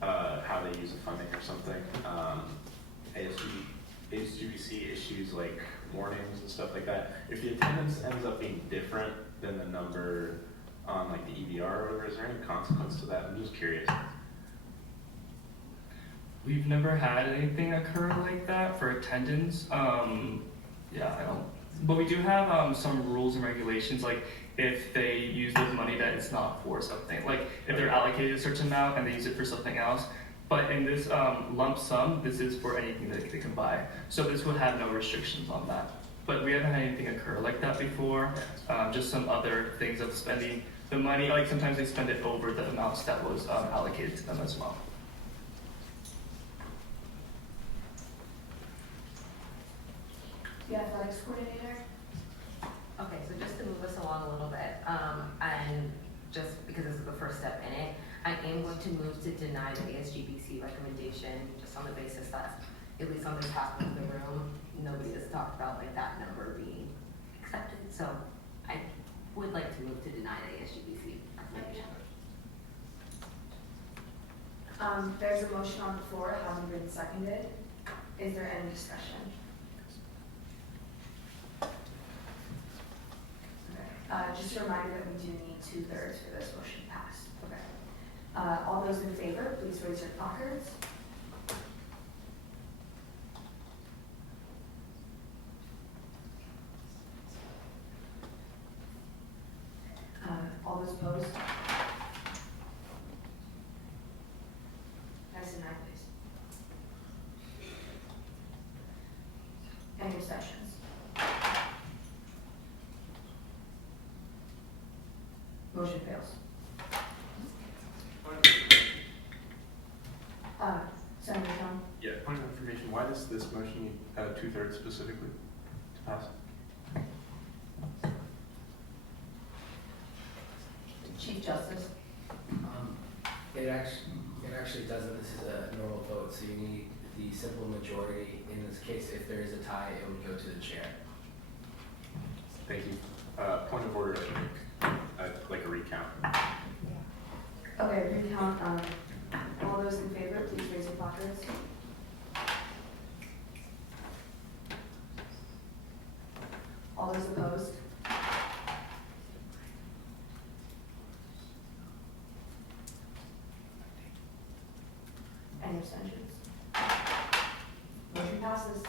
how they use the funding or something, ASGBC issues like warnings and stuff like that. If the attendance ends up being different than the number on like the EVR or whatever, is there any consequence to that? I'm just curious. We've never had anything occur like that for attendance. Yeah, I don't. But we do have some rules and regulations, like if they use the money that it's not for something, like if they're allocated a certain amount and they use it for something else. But in this lump sum, this is for anything that they can buy. So this would have no restrictions on that. But we haven't had anything occur like that before. Just some other things of spending the money, like sometimes they spend it over the amounts that was allocated to them as well. The athletics coordinator. Okay, so just to move us along a little bit, and just because this is the first step in it, I am going to move to deny the ASGBC recommendation, just on the basis that, at least on this half of the room, nobody has talked about like that number being accepted, so I would like to move to deny the ASGBC recommendation. There's a motion on the floor, hasn't been seconded. Is there any discussion? Okay. Just a reminder that we do need 2/3 for this motion to pass. Okay. All those in favor, please raise your placards. All those opposed? Nice and nine, please. Any abstentions? Motion fails. Senator John? Yeah, point of information, why does this motion need 2/3 specifically to pass? Chief Justice? It actually doesn't. This is a normal vote, so you need the simple majority. In this case, if there is a tie, it would go to the chair. Thank you. Point of order, I'd like a recount. Okay, recount. All those in favor, please raise your placards. All those opposed? Any abstentions? Motion passes.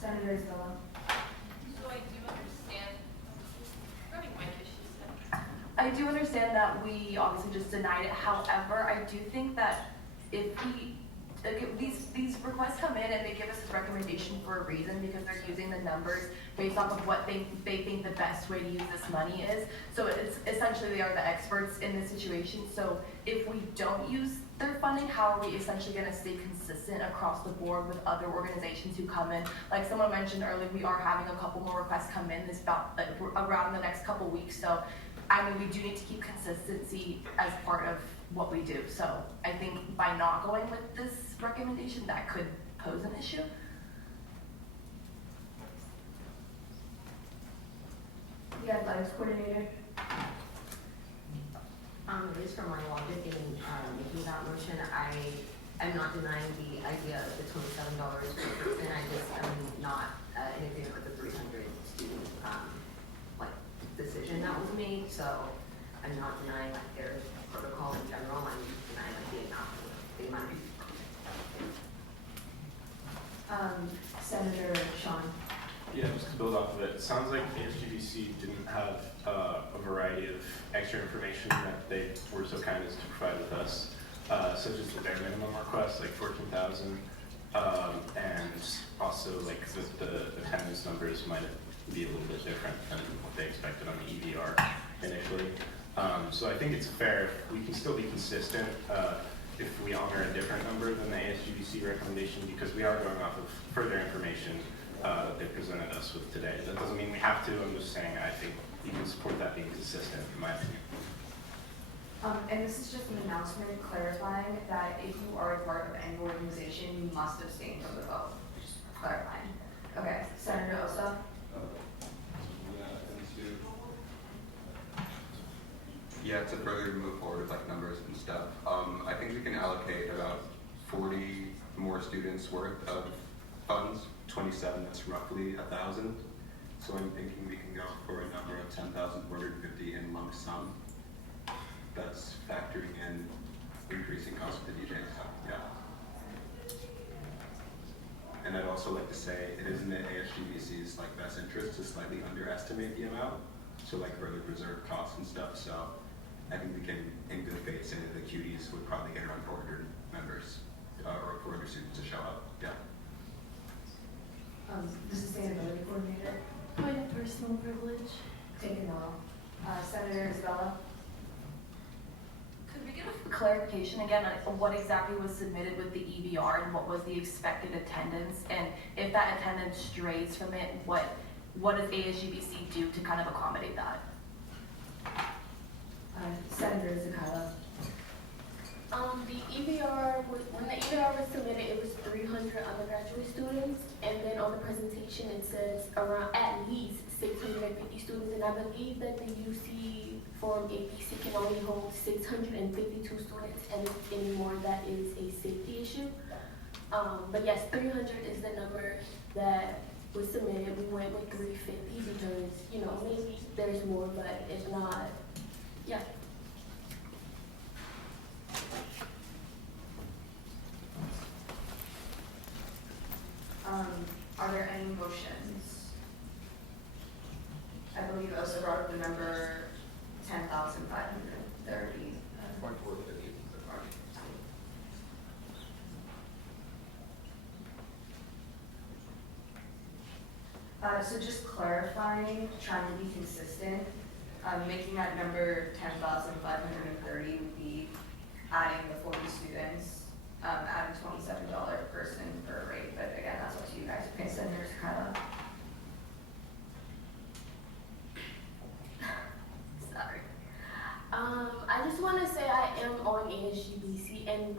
Senator Isabella. So I do understand, regarding my issues. I do understand that we obviously just denied it. However, I do think that if we, like, these requests come in and they give us this recommendation for a reason, because they're using the numbers based off of what they think the best way to use this money is. So it's essentially they are the experts in this situation. So if we don't use their funding, how are we essentially going to stay consistent across the board with other organizations who come in? Like someone mentioned earlier, we are having a couple more requests come in around the next couple weeks. So I mean, we do need to keep consistency as part of what we do. So I think by not going with this recommendation, that could pose an issue. The athletics coordinator. At least from my logic in making that motion, I'm not denying the idea of the $27 per person. I just am not in agreement with the 300 student decision that was made. So I'm not denying their protocol in general. I'm denying the amount. Senator Sean. Yeah, just to build off of it, it sounds like ASGBC didn't have a variety of extra information that they were so kind as to provide with us, such as the bare minimum request, like 14,000, and also like the attendance numbers might be a little bit different than what they expected on the EVR initially. So I think it's fair, we can still be consistent if we honor a different number than the ASGBC recommendation, because we are going off of further information that they presented us with today. That doesn't mean we have to. I'm just saying I think you can support that being consistent, in my opinion. And this is just an announcement clarifying that if you are a part of any organization, you must abstain from the vote. Just clarifying. Okay, Senator Osa. Yeah, to further move forward with like numbers and stuff, I think we can allocate about 40 more students worth of funds. 27, that's roughly 1,000. So I'm thinking we can go for a number of 10,450 in lump sum. That's factoring in increasing costs for the DJs. Yeah. And I'd also like to say it is in the ASGBC's like best interest to slightly underestimate the amount, so like further preserve costs and stuff. So I think we can, in good faith, say that the cuties would probably get around 400 members or 400 students to show up. Yeah. The sustainability coordinator. Point of personal privilege. Taken all. Senator Isabella. Could we get a clarification again on what exactly was submitted with the EVR and what was the expected attendance? And if that attendance strays from it, what what does ASGBC do to kind of accommodate that? Senator Zakala. The EBR when the EBR was submitted, it was 300 undergraduate students, and then on the presentation it says around at least 650 students, and I believe that the UC Form APC can only hold 652 students, and if any more, that is a safety issue. But yes, 300 is the number that was submitted. We went with 350 because, you know, maybe there's more, but if not, yeah. Are there any motions? I believe Osa brought up the number 10,530. So just clarifying, trying to be consistent, making that number 10,530 would be adding the 40 students, adding $27 person per rate, but again, that's up to you guys. Okay, Senator Sakala. Sorry. I just want to say I am on ASGBC, and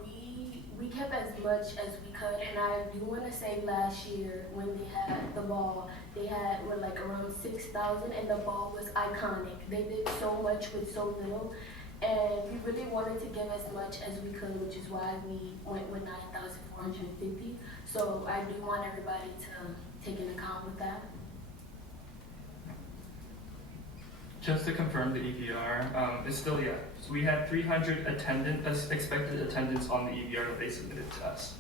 we kept as much as we could, and I do want to say last year when they had the ball, they had like around 6,000, and the ball was iconic. They did so much with so little, and we really wanted to give as much as we could, which is why we went with 9,450. So I do want everybody to take into account with that. Just to confirm the EVR, it's still, yeah. So we had 300 expected attendance on the EVR that they submitted to us.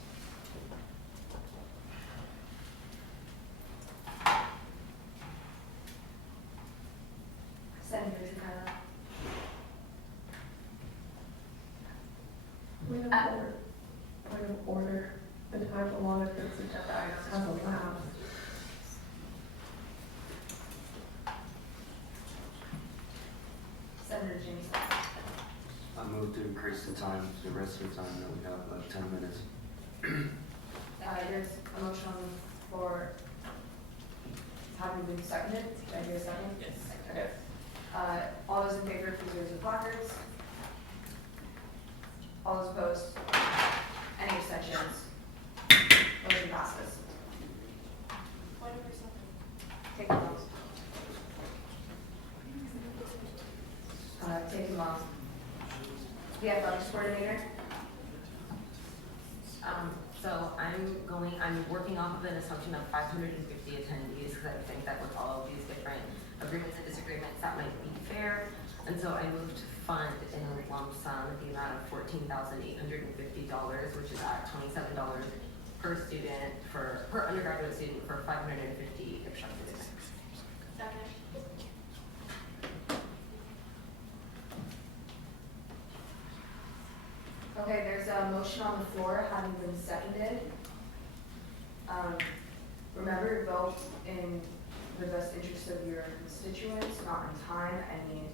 Senator Zakala. Point of order, the time allotted for this agenda item has elapsed. Senator James. I move to increase the time, the rest of the time that we have, like 10 minutes. There's a motion on the floor. Having been seconded, did I hear a second? Yes. Okay. All those in favor, please raise your placards. All those opposed? Any abstentions? Motion passes. Take them off. Take them off. The athletics coordinator. So I'm working off of an assumption of 550 attendees because I think that with all of these different agreements and disagreements that might be fair. And so I moved to fund in a lump sum the amount of $14,850, which is at $27 per student per undergraduate student for 550 obstructed attendance. Okay, there's a motion on the floor having been seconded. Remember, vote in the best interest of your constituents, not in time.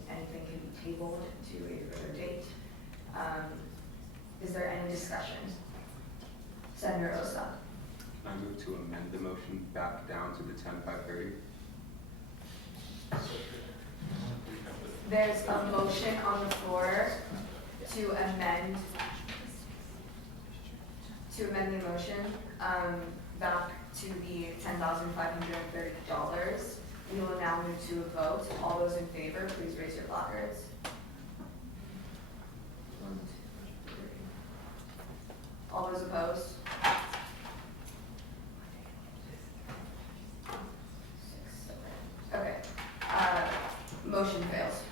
Anything can be tabled to a further date. Is there any discussion? Senator Osa. I move to amend the motion back down to the 10,530. There's a motion on the floor to amend the motion back to the $10,530. We will now move to a vote. All those in favor, please raise your placards. 1, 2, 3. All those opposed? 6, 7. Okay. Motion fails.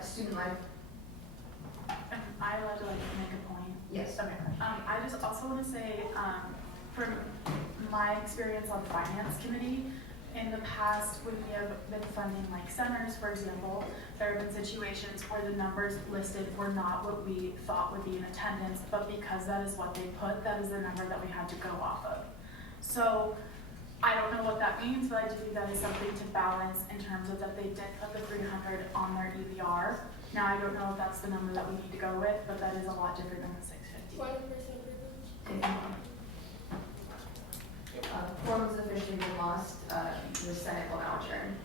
Student life. Am I allowed to make a point? Yes. Okay. I just also want to say, from my experience on the finance committee, in the past when we have been funding like centers, for example, there have been situations where the numbers listed were not what we thought would be in attendance, but because that is what they put, that is the number that we had to go off of. So I don't know what that means, but I do think that is something to balance in terms of that they did put the 300 on their EVR. Now I don't know if that's the number that we need to go with, but that is a lot different than the 650. Point of personal privilege. Taken on. Quorum is officially been lost. The Senate will now adjourn.